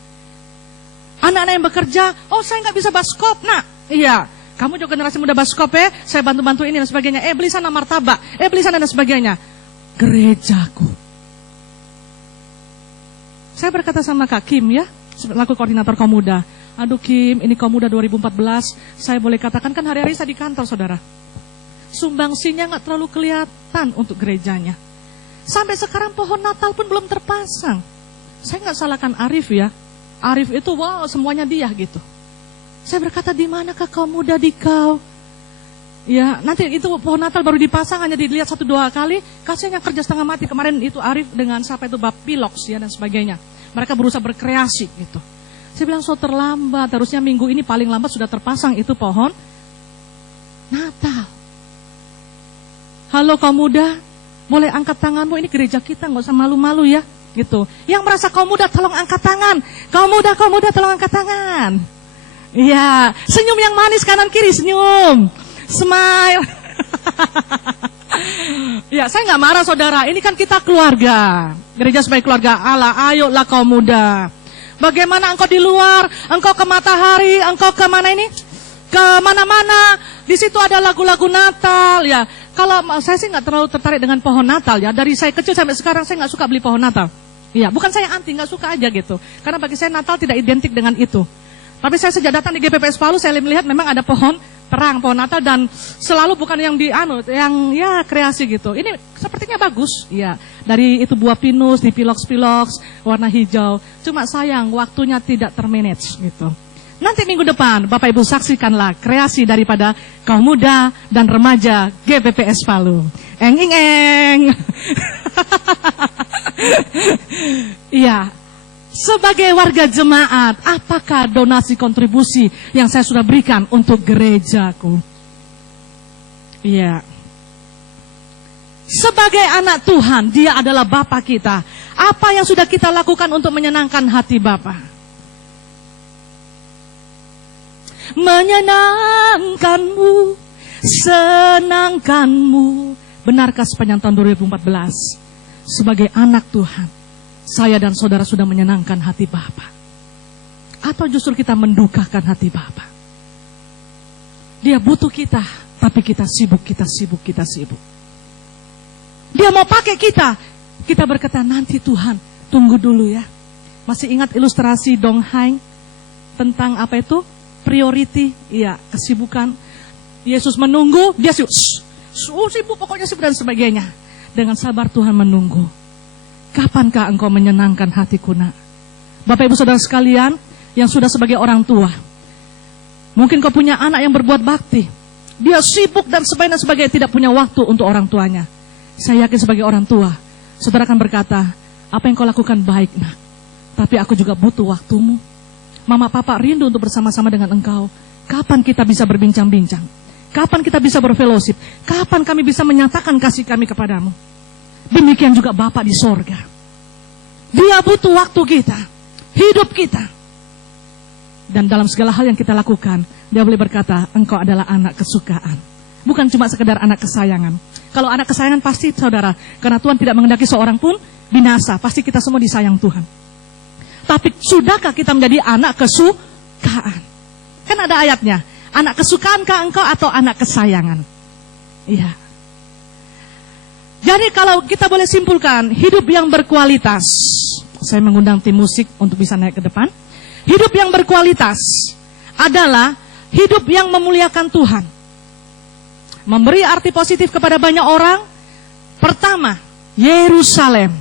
Anak-anak yang bekerja, saya gak bisa baskop, nak. Iya, kamu juga generasi muda baskop saya bantu-bantu ini dan sebagainya. Beli sana martabak, beli sana dan sebagainya. Gerejaku. Saya berkata sama Kak Kim ya, selaku koordinator kaum muda. Aduh Kim, ini kaum muda 2014, saya boleh katakan kan hari-hari saya di kantor saudara. Sumbangsinya gak terlalu kelihatan untuk gerejanya. Sampai sekarang pohon Natal pun belum terpasang. Saya gak salahkan Arif ya. Arif itu wow semuanya dia gitu. Saya berkata, di manakah kaum muda di kau? Ya, nanti itu pohon Natal baru dipasang, hanya dilihat 1-2 kali. Kasihan yang kerja setengah mati. Kemarin itu Arif dengan siapa itu Bab Pilox ya dan sebagainya. Mereka berusaha berkreasi gitu. Saya bilang, so terlambat. Harusnya minggu ini paling lambat sudah terpasang itu pohon Natal. Halo kaum muda, boleh angkat tanganmu, ini gereja kita, nggak usah malu-malu ya. Gitu. Yang merasa kaum muda, tolong angkat tangan. Kaum muda, tolong angkat tangan. Iya, senyum yang manis kanan kiri, senyum, smile. Ya, saya nggak marah saudara. Ini kan kita keluarga, gereja sebagai keluarga Allah. Ayolah kaum muda. Bagaimana engkau di luar, engkau ke matahari, engkau ke mana ini? Ke mana-mana. Di situ ada lagu-lagu Natal ya. Kalau saya sih nggak terlalu tertarik dengan pohon Natal ya. Dari saya kecil sampai sekarang saya nggak suka beli pohon Natal. Iya, bukan saya anti, nggak suka aja gitu. Karena bagi saya Natal tidak identik dengan itu. Tapi saya sejak datang di GPPS Palu, saya melihat memang ada pohon terang, pohon Natal, dan selalu bukan yang yang ya kreasi gitu. Ini sepertinya bagus, ya. Dari itu buah pinus, di pilox-pilox, warna hijau. Cuma sayang, waktunya tidak termanage gitu. Nanti minggu depan, Bapak Ibu saksikanlah kreasi daripada kaum muda dan remaja GPPS Palu. Eng. Iya. Sebagai warga jemaat, apakah donasi kontribusi yang saya sudah berikan untuk gerejaku? Iya. Sebagai anak Tuhan, Dia adalah Bapa kita. Apa yang sudah kita lakukan untuk menyenangkan hati Bapa? Menyenangkanmu, senangkanmu. Benarkah sepanjang tahun 2014 sebagai anak Tuhan, saya dan saudara sudah menyenangkan hati Bapa? Atau justru kita mendukakan hati Bapa? Dia butuh kita, tapi kita sibuk. Dia mau pakai kita, kita berkata nanti Tuhan, tunggu dulu ya. Masih ingat ilustrasi Dong Haing tentang apa itu? Priority, iya, kesibukan. Yesus menunggu, dia sibuk, pokoknya sibuk dan sebagainya. Dengan sabar Tuhan menunggu. Kapankah engkau menyenangkan hatiku nak? Bapak Ibu Saudara sekalian yang sudah sebagai orang tua, mungkin kau punya anak yang berbuat bakti. Dia sibuk dan sebagainya, tidak punya waktu untuk orang tuanya. Saya yakin sebagai orang tua, saudara akan berkata, apa yang kau lakukan baik nak, tapi aku juga butuh waktumu. Mama papa rindu untuk bersama-sama dengan engkau. Kapan kita bisa berbincang-bincang? Kapan kita bisa berfellowship? Kapan kami bisa menyatakan kasih kami kepadamu? Demikian juga Bapa di sorga. Dia butuh waktu kita, hidup kita. Dan dalam segala hal yang kita lakukan, Dia boleh berkata, engkau adalah anak kesukaan. Bukan cuma sekedar anak kesayangan, Kalau anak kesayangan pasti saudara, karena Tuhan tidak menghendaki seorang pun binasa, pasti kita semua disayang Tuhan. Tapi sudahkah kita menjadi anak kesukaan? Kan ada ayatnya, anak kesukaankah engkau atau anak kesayangan? Iya. Jadi kalau kita boleh simpulkan, hidup yang berkualitas, saya mengundang tim musik untuk bisa naik ke depan. Hidup yang berkualitas adalah hidup yang memuliakan Tuhan. Memberi arti positif kepada banyak orang. Pertama, Yerusalem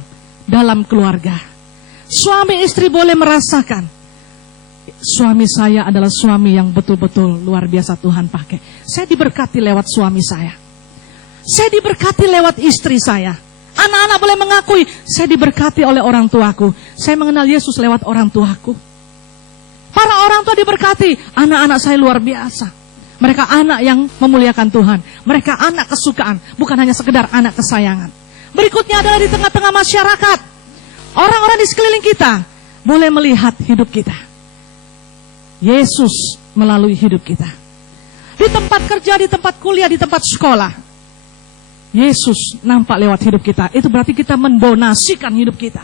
dalam keluarga. Suami istri boleh merasakan, suami saya adalah suami yang betul-betul luar biasa Tuhan pakai. Saya diberkati lewat suami saya. Saya diberkati lewat istri saya. Anak-anak boleh mengakui, saya diberkati oleh orang tuaku. Saya mengenal Yesus lewat orang tuaku. Para orang tua diberkati, anak-anak saya luar biasa. Mereka anak yang memuliakan Tuhan. Mereka anak kesukaan, bukan hanya sekedar anak kesayangan. Berikutnya adalah di tengah-tengah masyarakat. Orang-orang di sekeliling kita boleh melihat hidup kita. Yesus melalui hidup kita. Di tempat kerja, di tempat kuliah, di tempat sekolah, Yesus nampak lewat hidup kita. Itu berarti kita mendonasikan hidup kita.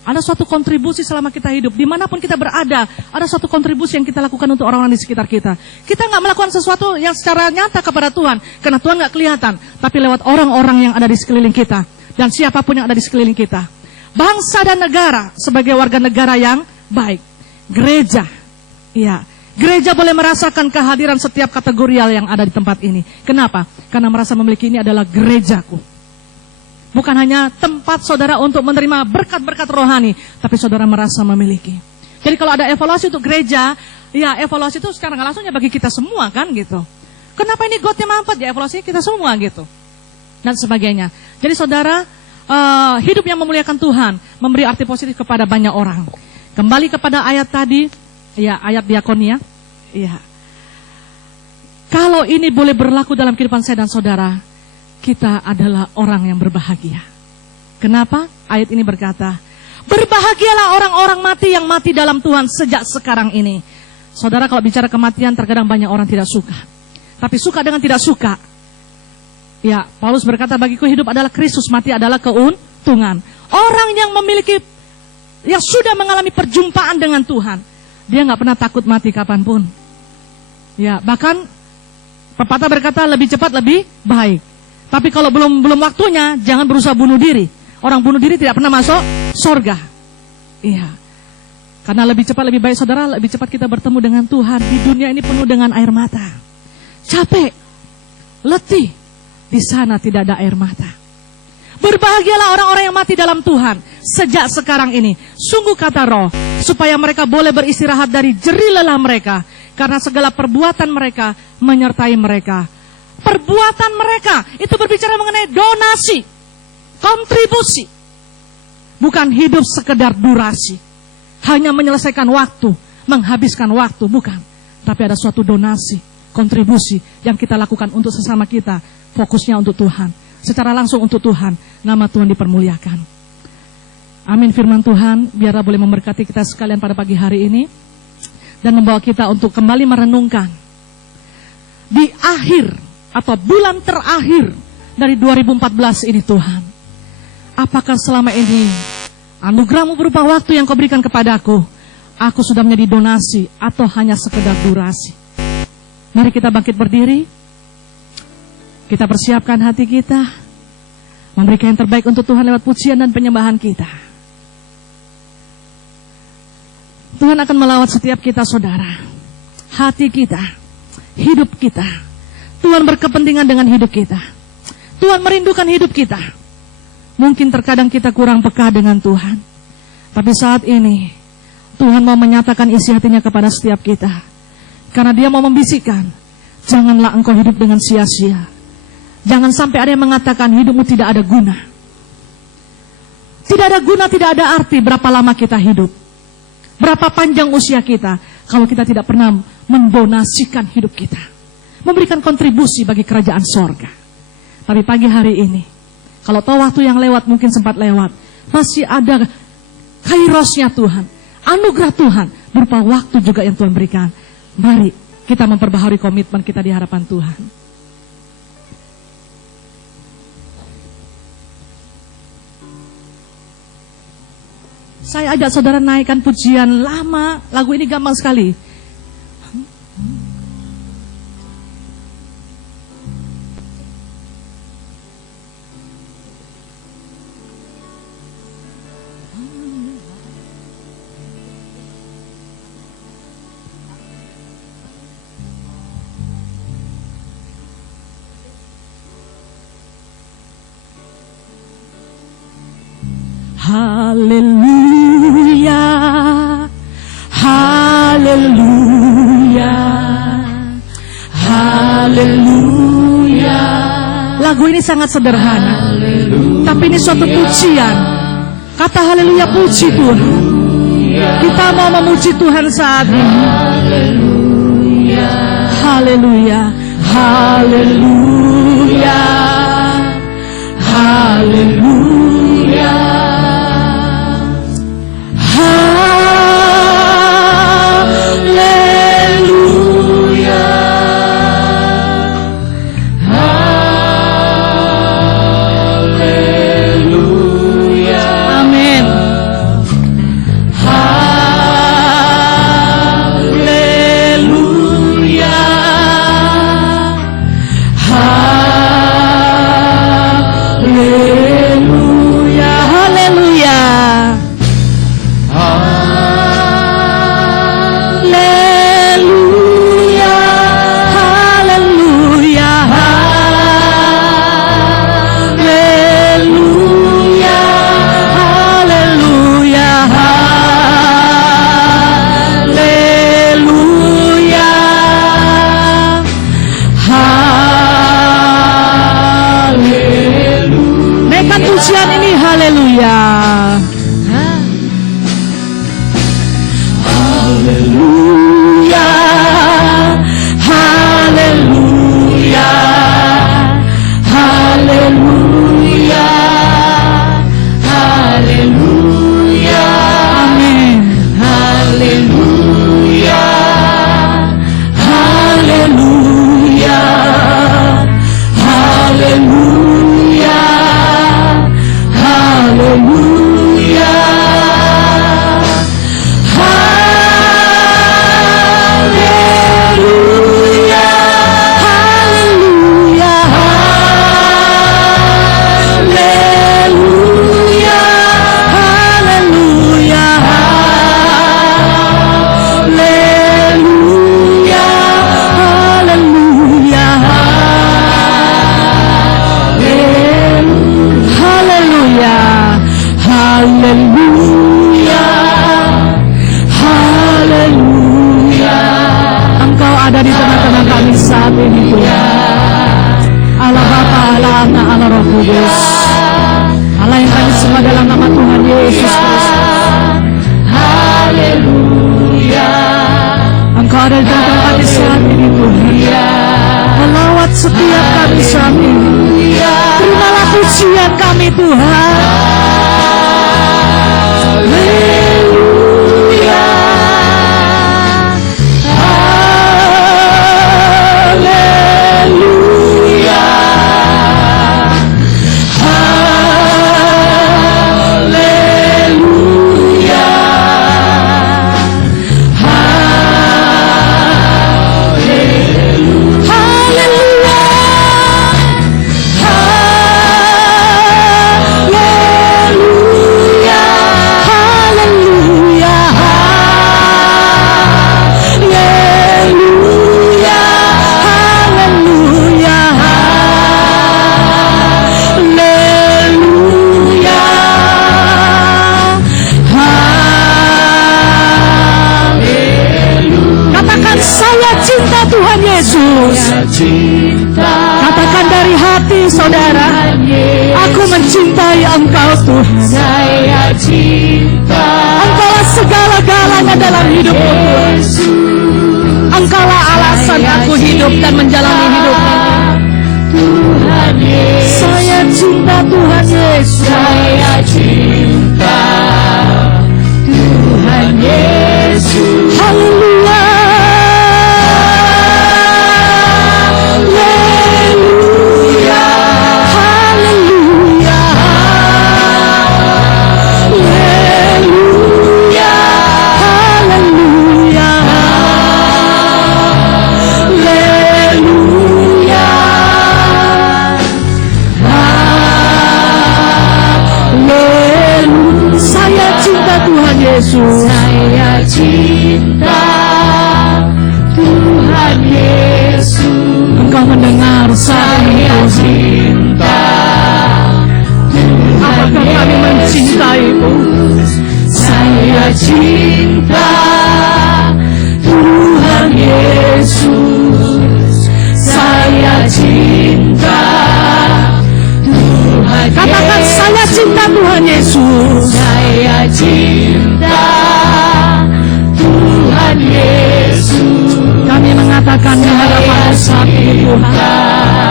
Ada suatu kontribusi selama kita hidup. Dimanapun kita berada, ada suatu kontribusi yang kita lakukan untuk orang-orang di sekitar kita. Kita nggak melakukan sesuatu yang secara nyata kepada Tuhan, karena Tuhan nggak kelihatan. Tapi lewat orang-orang yang ada di sekeliling kita. Dan siapapun yang ada di sekeliling kita. Bangsa dan negara sebagai warga negara yang baik. Gereja, ya, gereja boleh merasakan kehadiran setiap kategorial yang ada di tempat ini. Kenapa? Karena merasa memiliki ini adalah gerejaku. Bukan hanya tempat saudara untuk menerima berkat-berkat rohani, tapi saudara merasa memiliki. Jadi kalau ada evaluasi untuk gereja, ya evaluasi itu secara nggak langsungnya bagi kita semua kan gitu. Kenapa ini Godnya manfaat? Ya evaluasinya kita semua gitu. Dan sebagainya. Jadi saudara, hidup yang memuliakan Tuhan, memberi arti positif kepada banyak orang. Kembali kepada ayat tadi, ya ayat diakonia. Ya. Kalau ini boleh berlaku dalam kehidupan saya dan saudara, kita adalah orang yang berbahagia. Kenapa? Ayat ini berkata, berbahagialah orang-orang mati yang mati dalam Tuhan sejak sekarang ini. Saudara, kalau bicara kematian terkadang banyak orang tidak suka. Tapi suka dengan tidak suka. Ya, Paulus berkata, bagiku hidup adalah Kristus, mati adalah keuntungan. Orang yang memiliki, yang sudah mengalami perjumpaan dengan Tuhan, dia nggak pernah takut mati kapanpun. Ya, bahkan pepatah berkata lebih cepat lebih baik. Tapi kalau belum waktunya, jangan berusaha bunuh diri. Orang bunuh diri tidak pernah masuk surga. Iya. Karena lebih cepat lebih baik saudara, lebih cepat kita bertemu dengan Tuhan. Di dunia ini penuh dengan air mata. Capek, letih, di sana tidak ada air mata. Berbahagialah orang-orang yang mati dalam Tuhan sejak sekarang ini. Sungguh kata Roh, supaya mereka boleh beristirahat dari jerih lelah mereka, karena segala perbuatan mereka menyertai mereka. Perbuatan mereka itu berbicara mengenai donasi, kontribusi. Bukan hidup sekedar durasi, hanya menyelesaikan waktu, menghabiskan waktu, bukan. Tapi ada suatu donasi, kontribusi yang kita lakukan untuk sesama kita, fokusnya untuk Tuhan, secara langsung untuk Tuhan, nama Tuhan dipermuliakan. Amin. Firman Tuhan biarlah boleh memberkati kita sekalian pada pagi hari ini, dan membawa kita untuk kembali merenungkan di akhir atau bulan terakhir dari 2014 ini Tuhan. Apakah selama ini anugerah-Mu berupa waktu yang Kau berikan kepadaku, aku sudah menjadi donasi atau hanya sekedar durasi? Mari kita bangkit berdiri. Kita persiapkan hati kita, memberikan yang terbaik untuk Tuhan lewat pujian dan penyembahan kita. Tuhan akan melawat setiap kita saudara. Hati kita, hidup kita. Tuhan berkepentingan dengan hidup kita. Tuhan merindukan hidup kita. Mungkin terkadang kita kurang peka dengan Tuhan. Tapi saat ini Tuhan mau menyatakan isi hatinya kepada setiap kita. Karena Dia mau membisikkan, janganlah engkau hidup dengan sia-sia. Jangan sampai ada yang mengatakan hidupmu tidak ada guna. Tidak ada guna, tidak ada arti berapa lama kita hidup, berapa panjang usia kita, kalau kita tidak pernah mendonasikan hidup kita, memberikan kontribusi bagi kerajaan sorga. Tapi pagi hari ini, kalau tahu waktu yang lewat mungkin sempat lewat, masih ada kairosnya Tuhan, anugerah Tuhan, berupa waktu juga yang Tuhan berikan. Mari kita memperbaharui komitmen kita di hadapan Tuhan. Saya ajak saudara naikkan pujian lama. Lagu ini gampang sekali. Haleluya, haleluya, haleluya. Lagu ini sangat sederhana, tapi ini suatu pujian. Kata haleluya, puji Tuhan. Kita mau memuji Tuhan saat ini. Haleluya, haleluya, haleluya. Katakan dari hati saudara, aku mencintai Engkau Tuhan. Saya cinta Engkaulah segala-galanya dalam hidupku Tuhan. Engkaulah alasan aku hidup dan menjalani hidup ini. Tuhan Yesus, saya cinta Tuhan Yesus. Saya cinta Tuhan Yesus. Haleluya. Hallelujah. Saya cinta Tuhan Yesus. Engkau mendengar saya cinta apakah kami mencintaimu? Saya cinta Tuhan Yesus. Saya cinta Tuhan Yesus. Katakan saya cinta Tuhan Yesus. Saya cinta Tuhan Yesus. Kami mengatakan di hadapan saat ini Tuhan.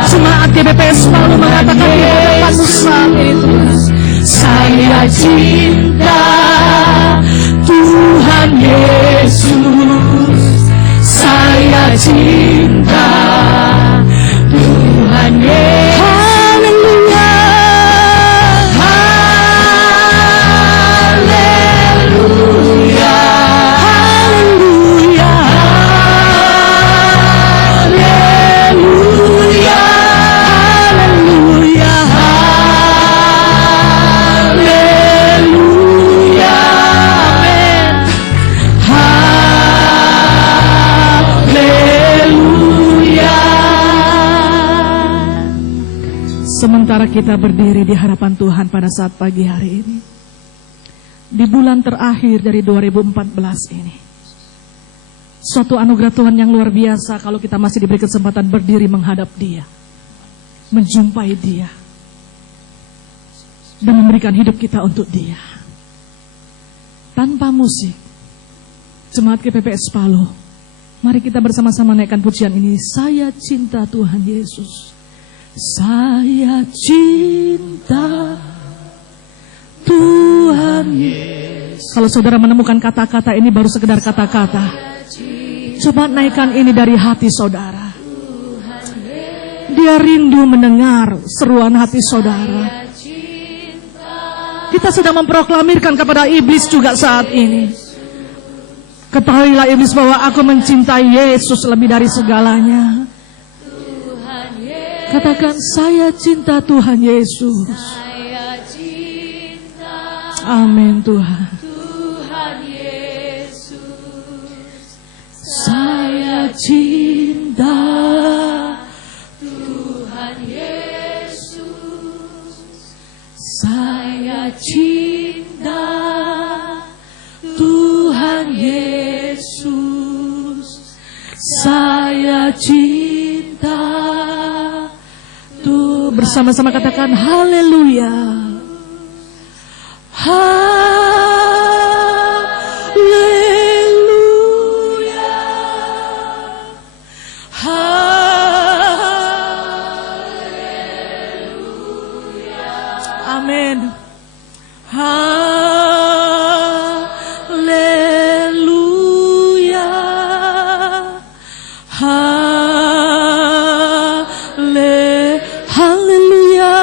Jemaat GBPS selalu mengatakan di hadapan saat ini Tuhan. Saya cinta Tuhan Yesus. Saya cinta Tuhan Yesus. Haleluya. Haleluya. Haleluya. Haleluya. Haleluya. Haleluya. Amin. Haleluya. Sementara kita berdiri di hadapan Tuhan pada saat pagi hari ini, di bulan terakhir dari 2014 ini, suatu anugerah Tuhan yang luar biasa kalau kita masih diberi kesempatan berdiri menghadap Dia, menjumpai Dia, dan memberikan hidup kita untuk Dia. Tanpa musik, Jemaat GPPS Palu, mari kita bersama-sama naikkan pujian ini. Saya cinta Tuhan Yesus. Saya cinta Tuhan Yesus. Kalau saudara menemukan kata-kata ini baru sekedar kata-kata, coba naikkan ini dari hati saudara. Dia rindu mendengar seruan hati saudara. Kita sedang memproklamirkan kepada iblis juga saat ini. Ketahuilah iblis bahwa aku mencintai Yesus lebih dari segalanya. Katakan saya cinta Tuhan Yesus. Saya cinta Amin Tuhan. Tuhan Yesus. Saya cinta Tuhan Yesus. Saya cinta Tuhan Yesus. Saya cinta Tuhan. Bersama-sama katakan haleluya. Haleluya. Haleluya. Amin. Haleluya. Haleluya. Haleluya.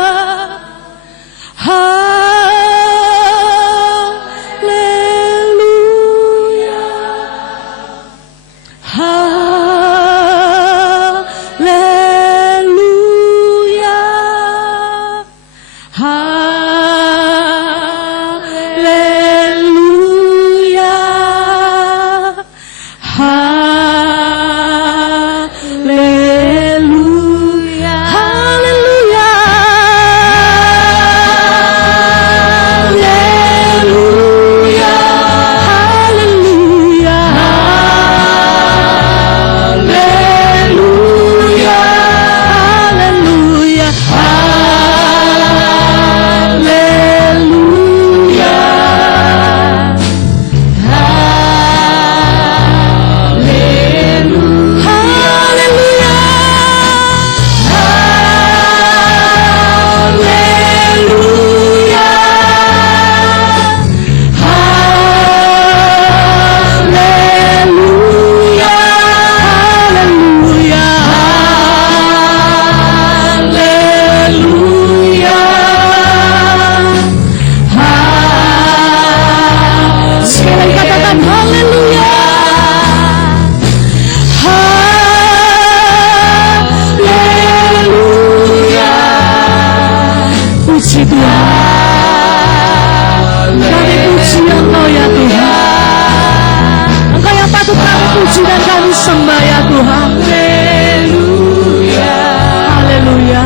sembah ya Tuhan. Haleluya. Haleluya.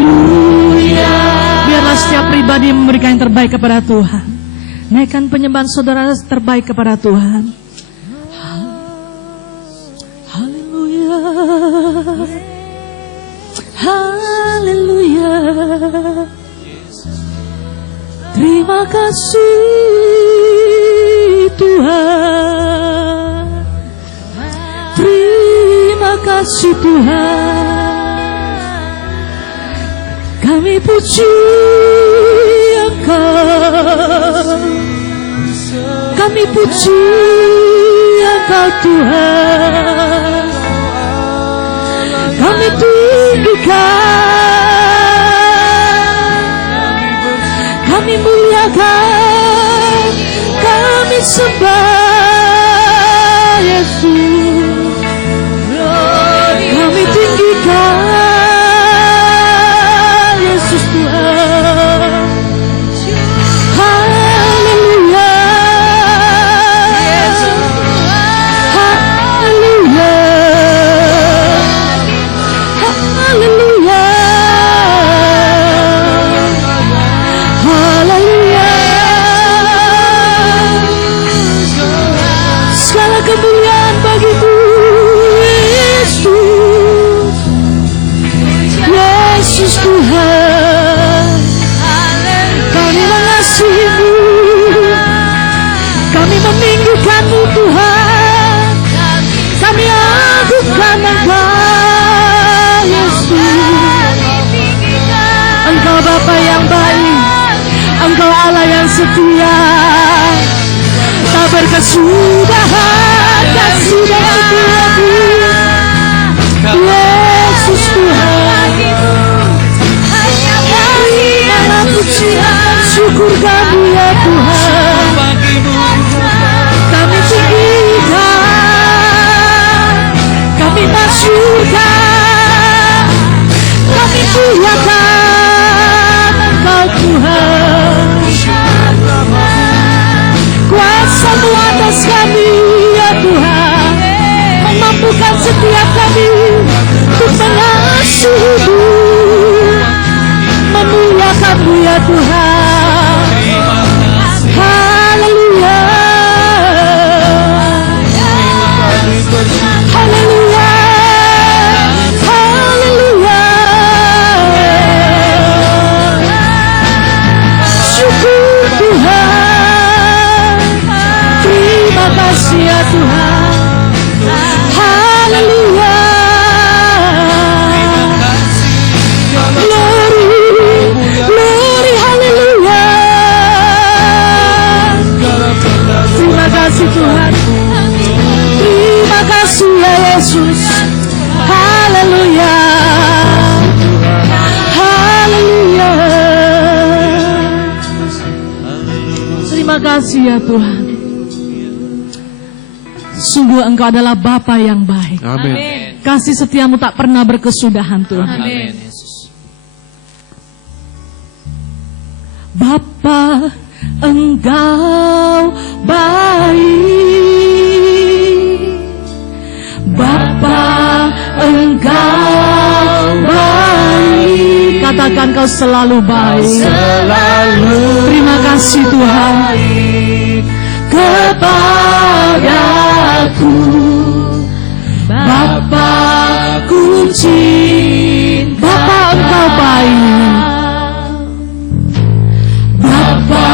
Haleluya. Biarlah setiap pribadi memberikan yang terbaik kepada Tuhan. Naikkan penyembahan saudara terbaik kepada Tuhan. Haleluya. Haleluya. Terima kasih Tuhan. Terima kasih Tuhan. Kami puji Engkau. Kami puji Engkau Tuhan. Kami tinggikan, kami muliakan, kami sembah Yesus. Kami tinggikan Yesus Tuhan. Haleluya. Haleluya. Haleluya. Haleluya. Segala kemuliaan bagimu Yesus. Yesus Tuhan. Kami mengasihimu. Kami meninggikanmu Tuhan. Kami agungkan Engkau Yesus. Engkau Bapa yang baik. Engkau Allah yang setia. Tak berkesudahan kasih dan setia-Mu. Yesus Tuhan. Terima pujian dan syukur kami ya Tuhan. Kami tinggikan, kami masyurkan, kami muliakan Engkau Tuhan. Kuasa-Mu atas kami ya Tuhan, memampukan setiap kami untuk mengasihi-Mu, memuliakan-Mu ya Tuhan. Haleluya. Haleluya. Haleluya. Syukur Tuhan. Terima kasih ya Tuhan. Haleluya. Glory, glory, haleluya. Terima kasih Tuhan. Terima kasih ya Yesus. Haleluya. Haleluya. Terima kasih ya Tuhan. Sungguh Engkau adalah Bapa yang baik. Amin. Kasih setiamu tak pernah berkesudahan Tuhan. Amin. Yesus. Bapa, Engkau baik. Bapa, Engkau baik. Katakan Kau selalu baik. Selalu Terima kasih Tuhan kepadaku. Bapa-Ku cinta. Bapa Engkau baik. Bapa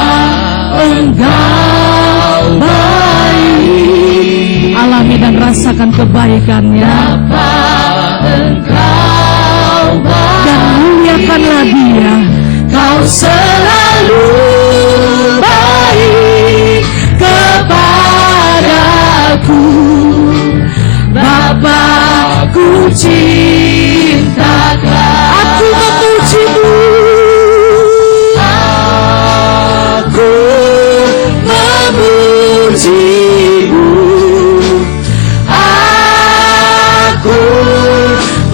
Engkau baik. Alami dan rasakan kebaikannya. Bapa Engkau baik. Dan muliakanlah Dia. Kau selalu baik kepadaku. Bapa-Ku cintakan. Aku memuji-Mu. Aku memuji-Mu. Aku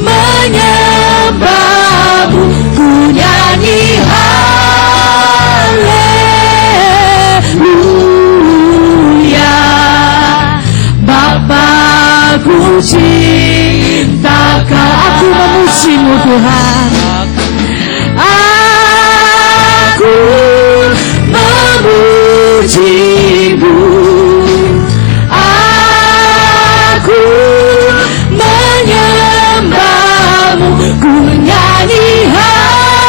menyembah-Mu. Ku nyanyi haleluya. Tuhan. Aku memuji-Mu, aku menyembah-Mu, ku nyanyi haleluya.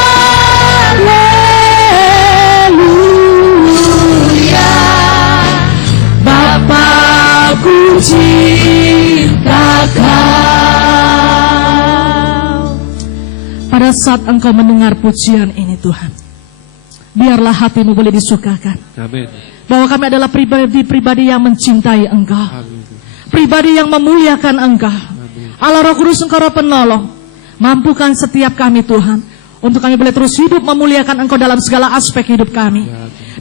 Bapa-Ku cinta Kau. Pada saat Engkau mendengar pujian ini Tuhan, biarlah hatimu boleh disukakan. Amin. Bahwa kami adalah pribadi-pribadi yang mencintai Engkau. Amin. Pribadi yang memuliakan Engkau. Allah Roh Kudus, Engkau Roh Penolong. Mampukan setiap kami Tuhan, untuk kami boleh terus hidup memuliakan Engkau dalam segala aspek hidup kami.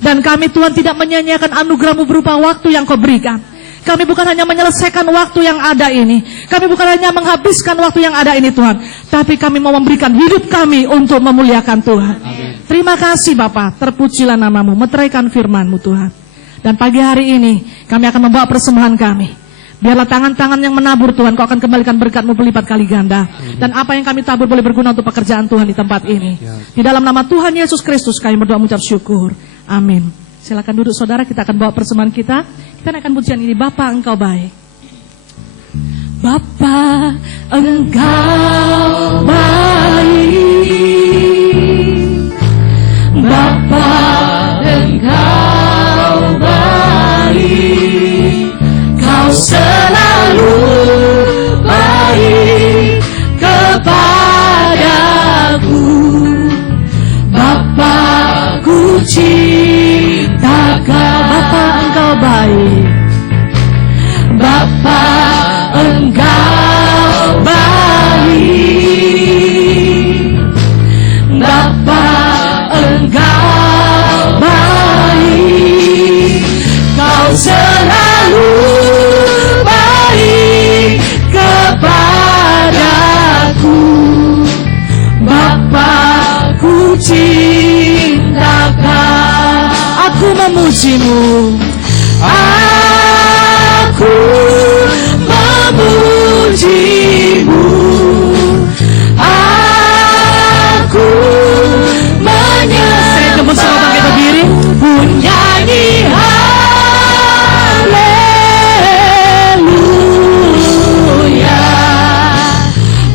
Dan kami Tuhan tidak menyanyiakan anugerah-Mu berupa waktu yang Kau berikan. Kami bukan hanya menyelesaikan waktu yang ada ini. Kami bukan hanya menghabiskan waktu yang ada ini Tuhan. Tapi kami mau memberikan hidup kami untuk memuliakan Tuhan. Amin. Terima kasih Bapa, terpujilah nama-Mu, meteraikan firman-Mu Tuhan. Dan pagi hari ini kami akan membawa persembahan kami. Biarlah tangan-tangan yang menabur Tuhan, Kau akan kembalikan berkat-Mu berlipat kali ganda. Dan apa yang kami tabur boleh berguna untuk pekerjaan Tuhan di tempat ini. Di dalam nama Tuhan Yesus Kristus kami berdoa mengucap syukur. Amin. Silakan duduk saudara, kita akan bawa persembahan kita. Kita akan pujian ini, Bapa Engkau baik. Bapa Engkau baik. Bapa Engkau baik. Kau selalu baik kepadaku. Bapa ku cinta Kau. Bapa Engkau baik. Bapa Engkau baik. Bapa Engkau baik. Kau selalu baik kepadaku. Bapa ku cinta Kau. Aku memuji-Mu. Aku memuji-Mu. Aku menyembah. Saya jemput semua bangkit berdiri. Menyanyi haleluya.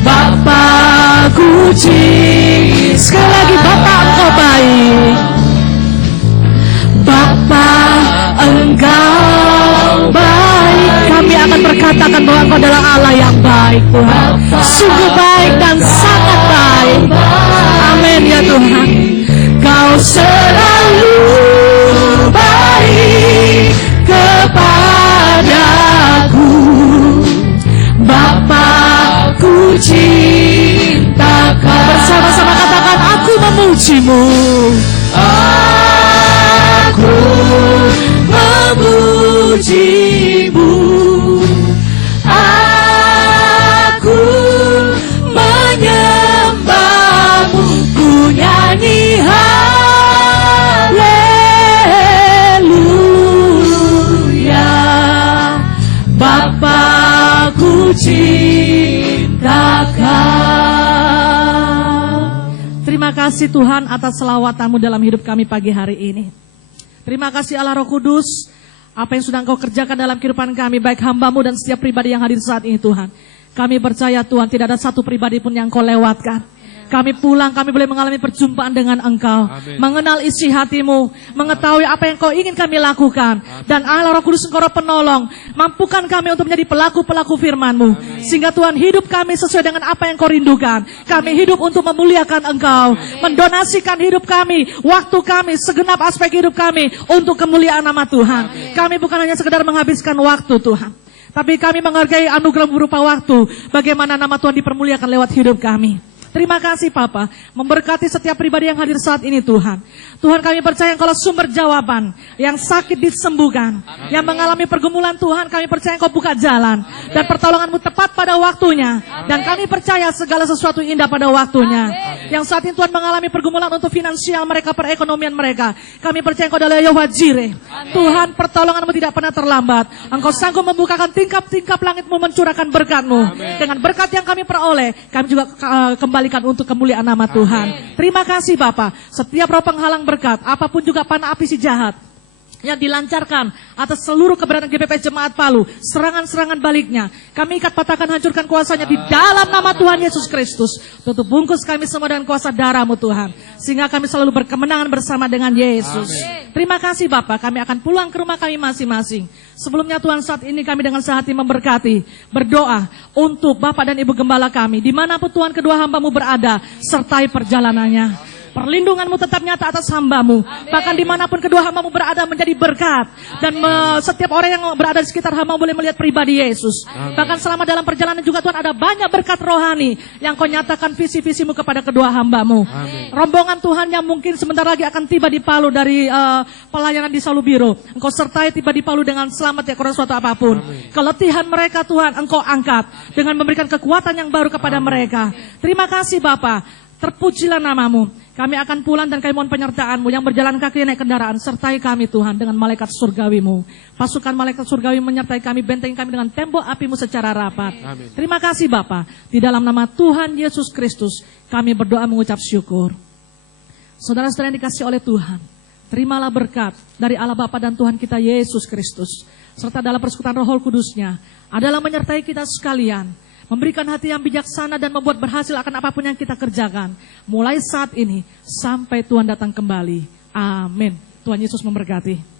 Bapa-Ku cinta. Sekali lagi, Bapa Engkau baik. Bapa Engkau baik. Kami akan berkatakan bahwa Engkau adalah Allah yang baik Tuhan. Sungguh baik dan sangat baik. Amin ya Tuhan. Kau selalu baik kepadaku. Bapa-Ku cinta Kau. Bersama-sama katakan, aku memuji-Mu. Aku memuji-Mu. Aku menyembah-Mu. Ku nyanyi haleluya. Bapa-Ku cinta Kau. Terima kasih Tuhan atas selawat-Mu dalam hidup kami pagi hari ini. Terima kasih Allah Roh Kudus, apa yang sudah Engkau kerjakan dalam kehidupan kami, baik hamba-Mu dan setiap pribadi yang hadir saat ini Tuhan. Kami percaya Tuhan, tidak ada satu pribadi pun yang Kau lewatkan. Kami pulang, kami boleh mengalami perjumpaan dengan Engkau. Amin. Mengenal isi hati-Mu, mengetahui apa yang Kau ingin kami lakukan. Amin. Dan Allah Roh Kudus Engkau Roh Penolong, mampukan kami untuk menjadi pelaku-pelaku firman-Mu. Amin. Sehingga Tuhan, hidup kami sesuai dengan apa yang Kau rindukan. Kami hidup untuk memuliakan Engkau. Amin. Mendonasikan hidup kami, waktu kami, segenap aspek hidup kami untuk kemuliaan nama Tuhan. Amin. Kami bukan hanya sekedar menghabiskan waktu Tuhan, tapi kami menghargai anugerah berupa waktu. Bagaimana nama Tuhan dipermuliakan lewat hidup kami. Terima kasih Papa, memberkati setiap pribadi yang hadir saat ini Tuhan. Tuhan, kami percaya Engkau sumber jawaban. Yang sakit disembuhkan. Amin. Yang mengalami pergumulan Tuhan, kami percaya Engkau buka jalan. Amin. Dan pertolongan-Mu tepat pada waktunya. Amin. Dan kami percaya segala sesuatu indah pada waktunya. Amin. Yang saat ini Tuhan mengalami pergumulan untuk finansial mereka, perekonomian mereka, kami percaya Engkau adalah Yahweh Jireh. Tuhan, pertolongan-Mu tidak pernah terlambat. Engkau sanggup membukakan tingkap-tingkap langit-Mu, mencurahkan berkat-Mu. Amin. Dengan berkat yang kami peroleh, kami juga kembali kembalikan untuk kemuliaan nama Tuhan. Terima kasih Bapa. Setiap roh penghalang berkat, apapun juga panah api si jahat yang dilancarkan atas seluruh keberadaan GPP Jemaat Palu, serangan-serangan baliknya, kami ikat, patahkan, hancurkan kuasanya di dalam nama Tuhan Yesus Kristus. Tutup bungkus kami semua dengan kuasa darah-Mu Tuhan, sehingga kami selalu berkemenangan bersama dengan Yesus. Terima kasih Bapak, kami akan pulang ke rumah kami masing-masing. Sebelumnya Tuhan, saat ini kami dengan sehati memberkati, berdoa untuk Bapak dan Ibu Gembala kami, dimanapun Tuhan kedua hamba-Mu berada, sertai perjalanannya. Perlindungan-Mu tetap nyata atas hamba-Mu. Bahkan dimanapun kedua hamba-Mu berada menjadi berkat. Dan setiap orang yang berada di sekitar hamba boleh melihat pribadi Yesus. Bahkan selama dalam perjalanan juga Tuhan ada banyak berkat rohani yang Kau nyatakan visi-visi-Mu kepada kedua hamba-Mu. Rombongan Tuhan yang mungkin sebentar lagi akan tiba di Palu dari pelayanan di Salubiro. Engkau sertai tiba di Palu dengan selamat ya kurang suatu apapun. Keletihan mereka Tuhan Engkau angkat dengan memberikan kekuatan yang baru kepada mereka. Terima kasih Bapa. Terpujilah nama-Mu. Kami akan pulang dan kami mohon penyertaan-Mu yang berjalan kaki naik kendaraan. Sertai kami Tuhan dengan malaikat surgawi-Mu. Pasukan malaikat surgawi menyertai kami, bentengi kami dengan tembok api-Mu secara rapat. Amin. Terima kasih Bapa. Di dalam nama Tuhan Yesus Kristus kami berdoa mengucap syukur. Saudara-saudara yang dikasihi oleh Tuhan, terimalah berkat dari Allah Bapa dan Tuhan kita Yesus Kristus, serta dalam persekutuan Roh Kudus-Nya adalah menyertai kita sekalian, memberikan hati yang bijaksana dan membuat berhasil akan apapun yang kita kerjakan. Mulai saat ini sampai Tuhan datang kembali. Amin. Tuhan Yesus memberkati.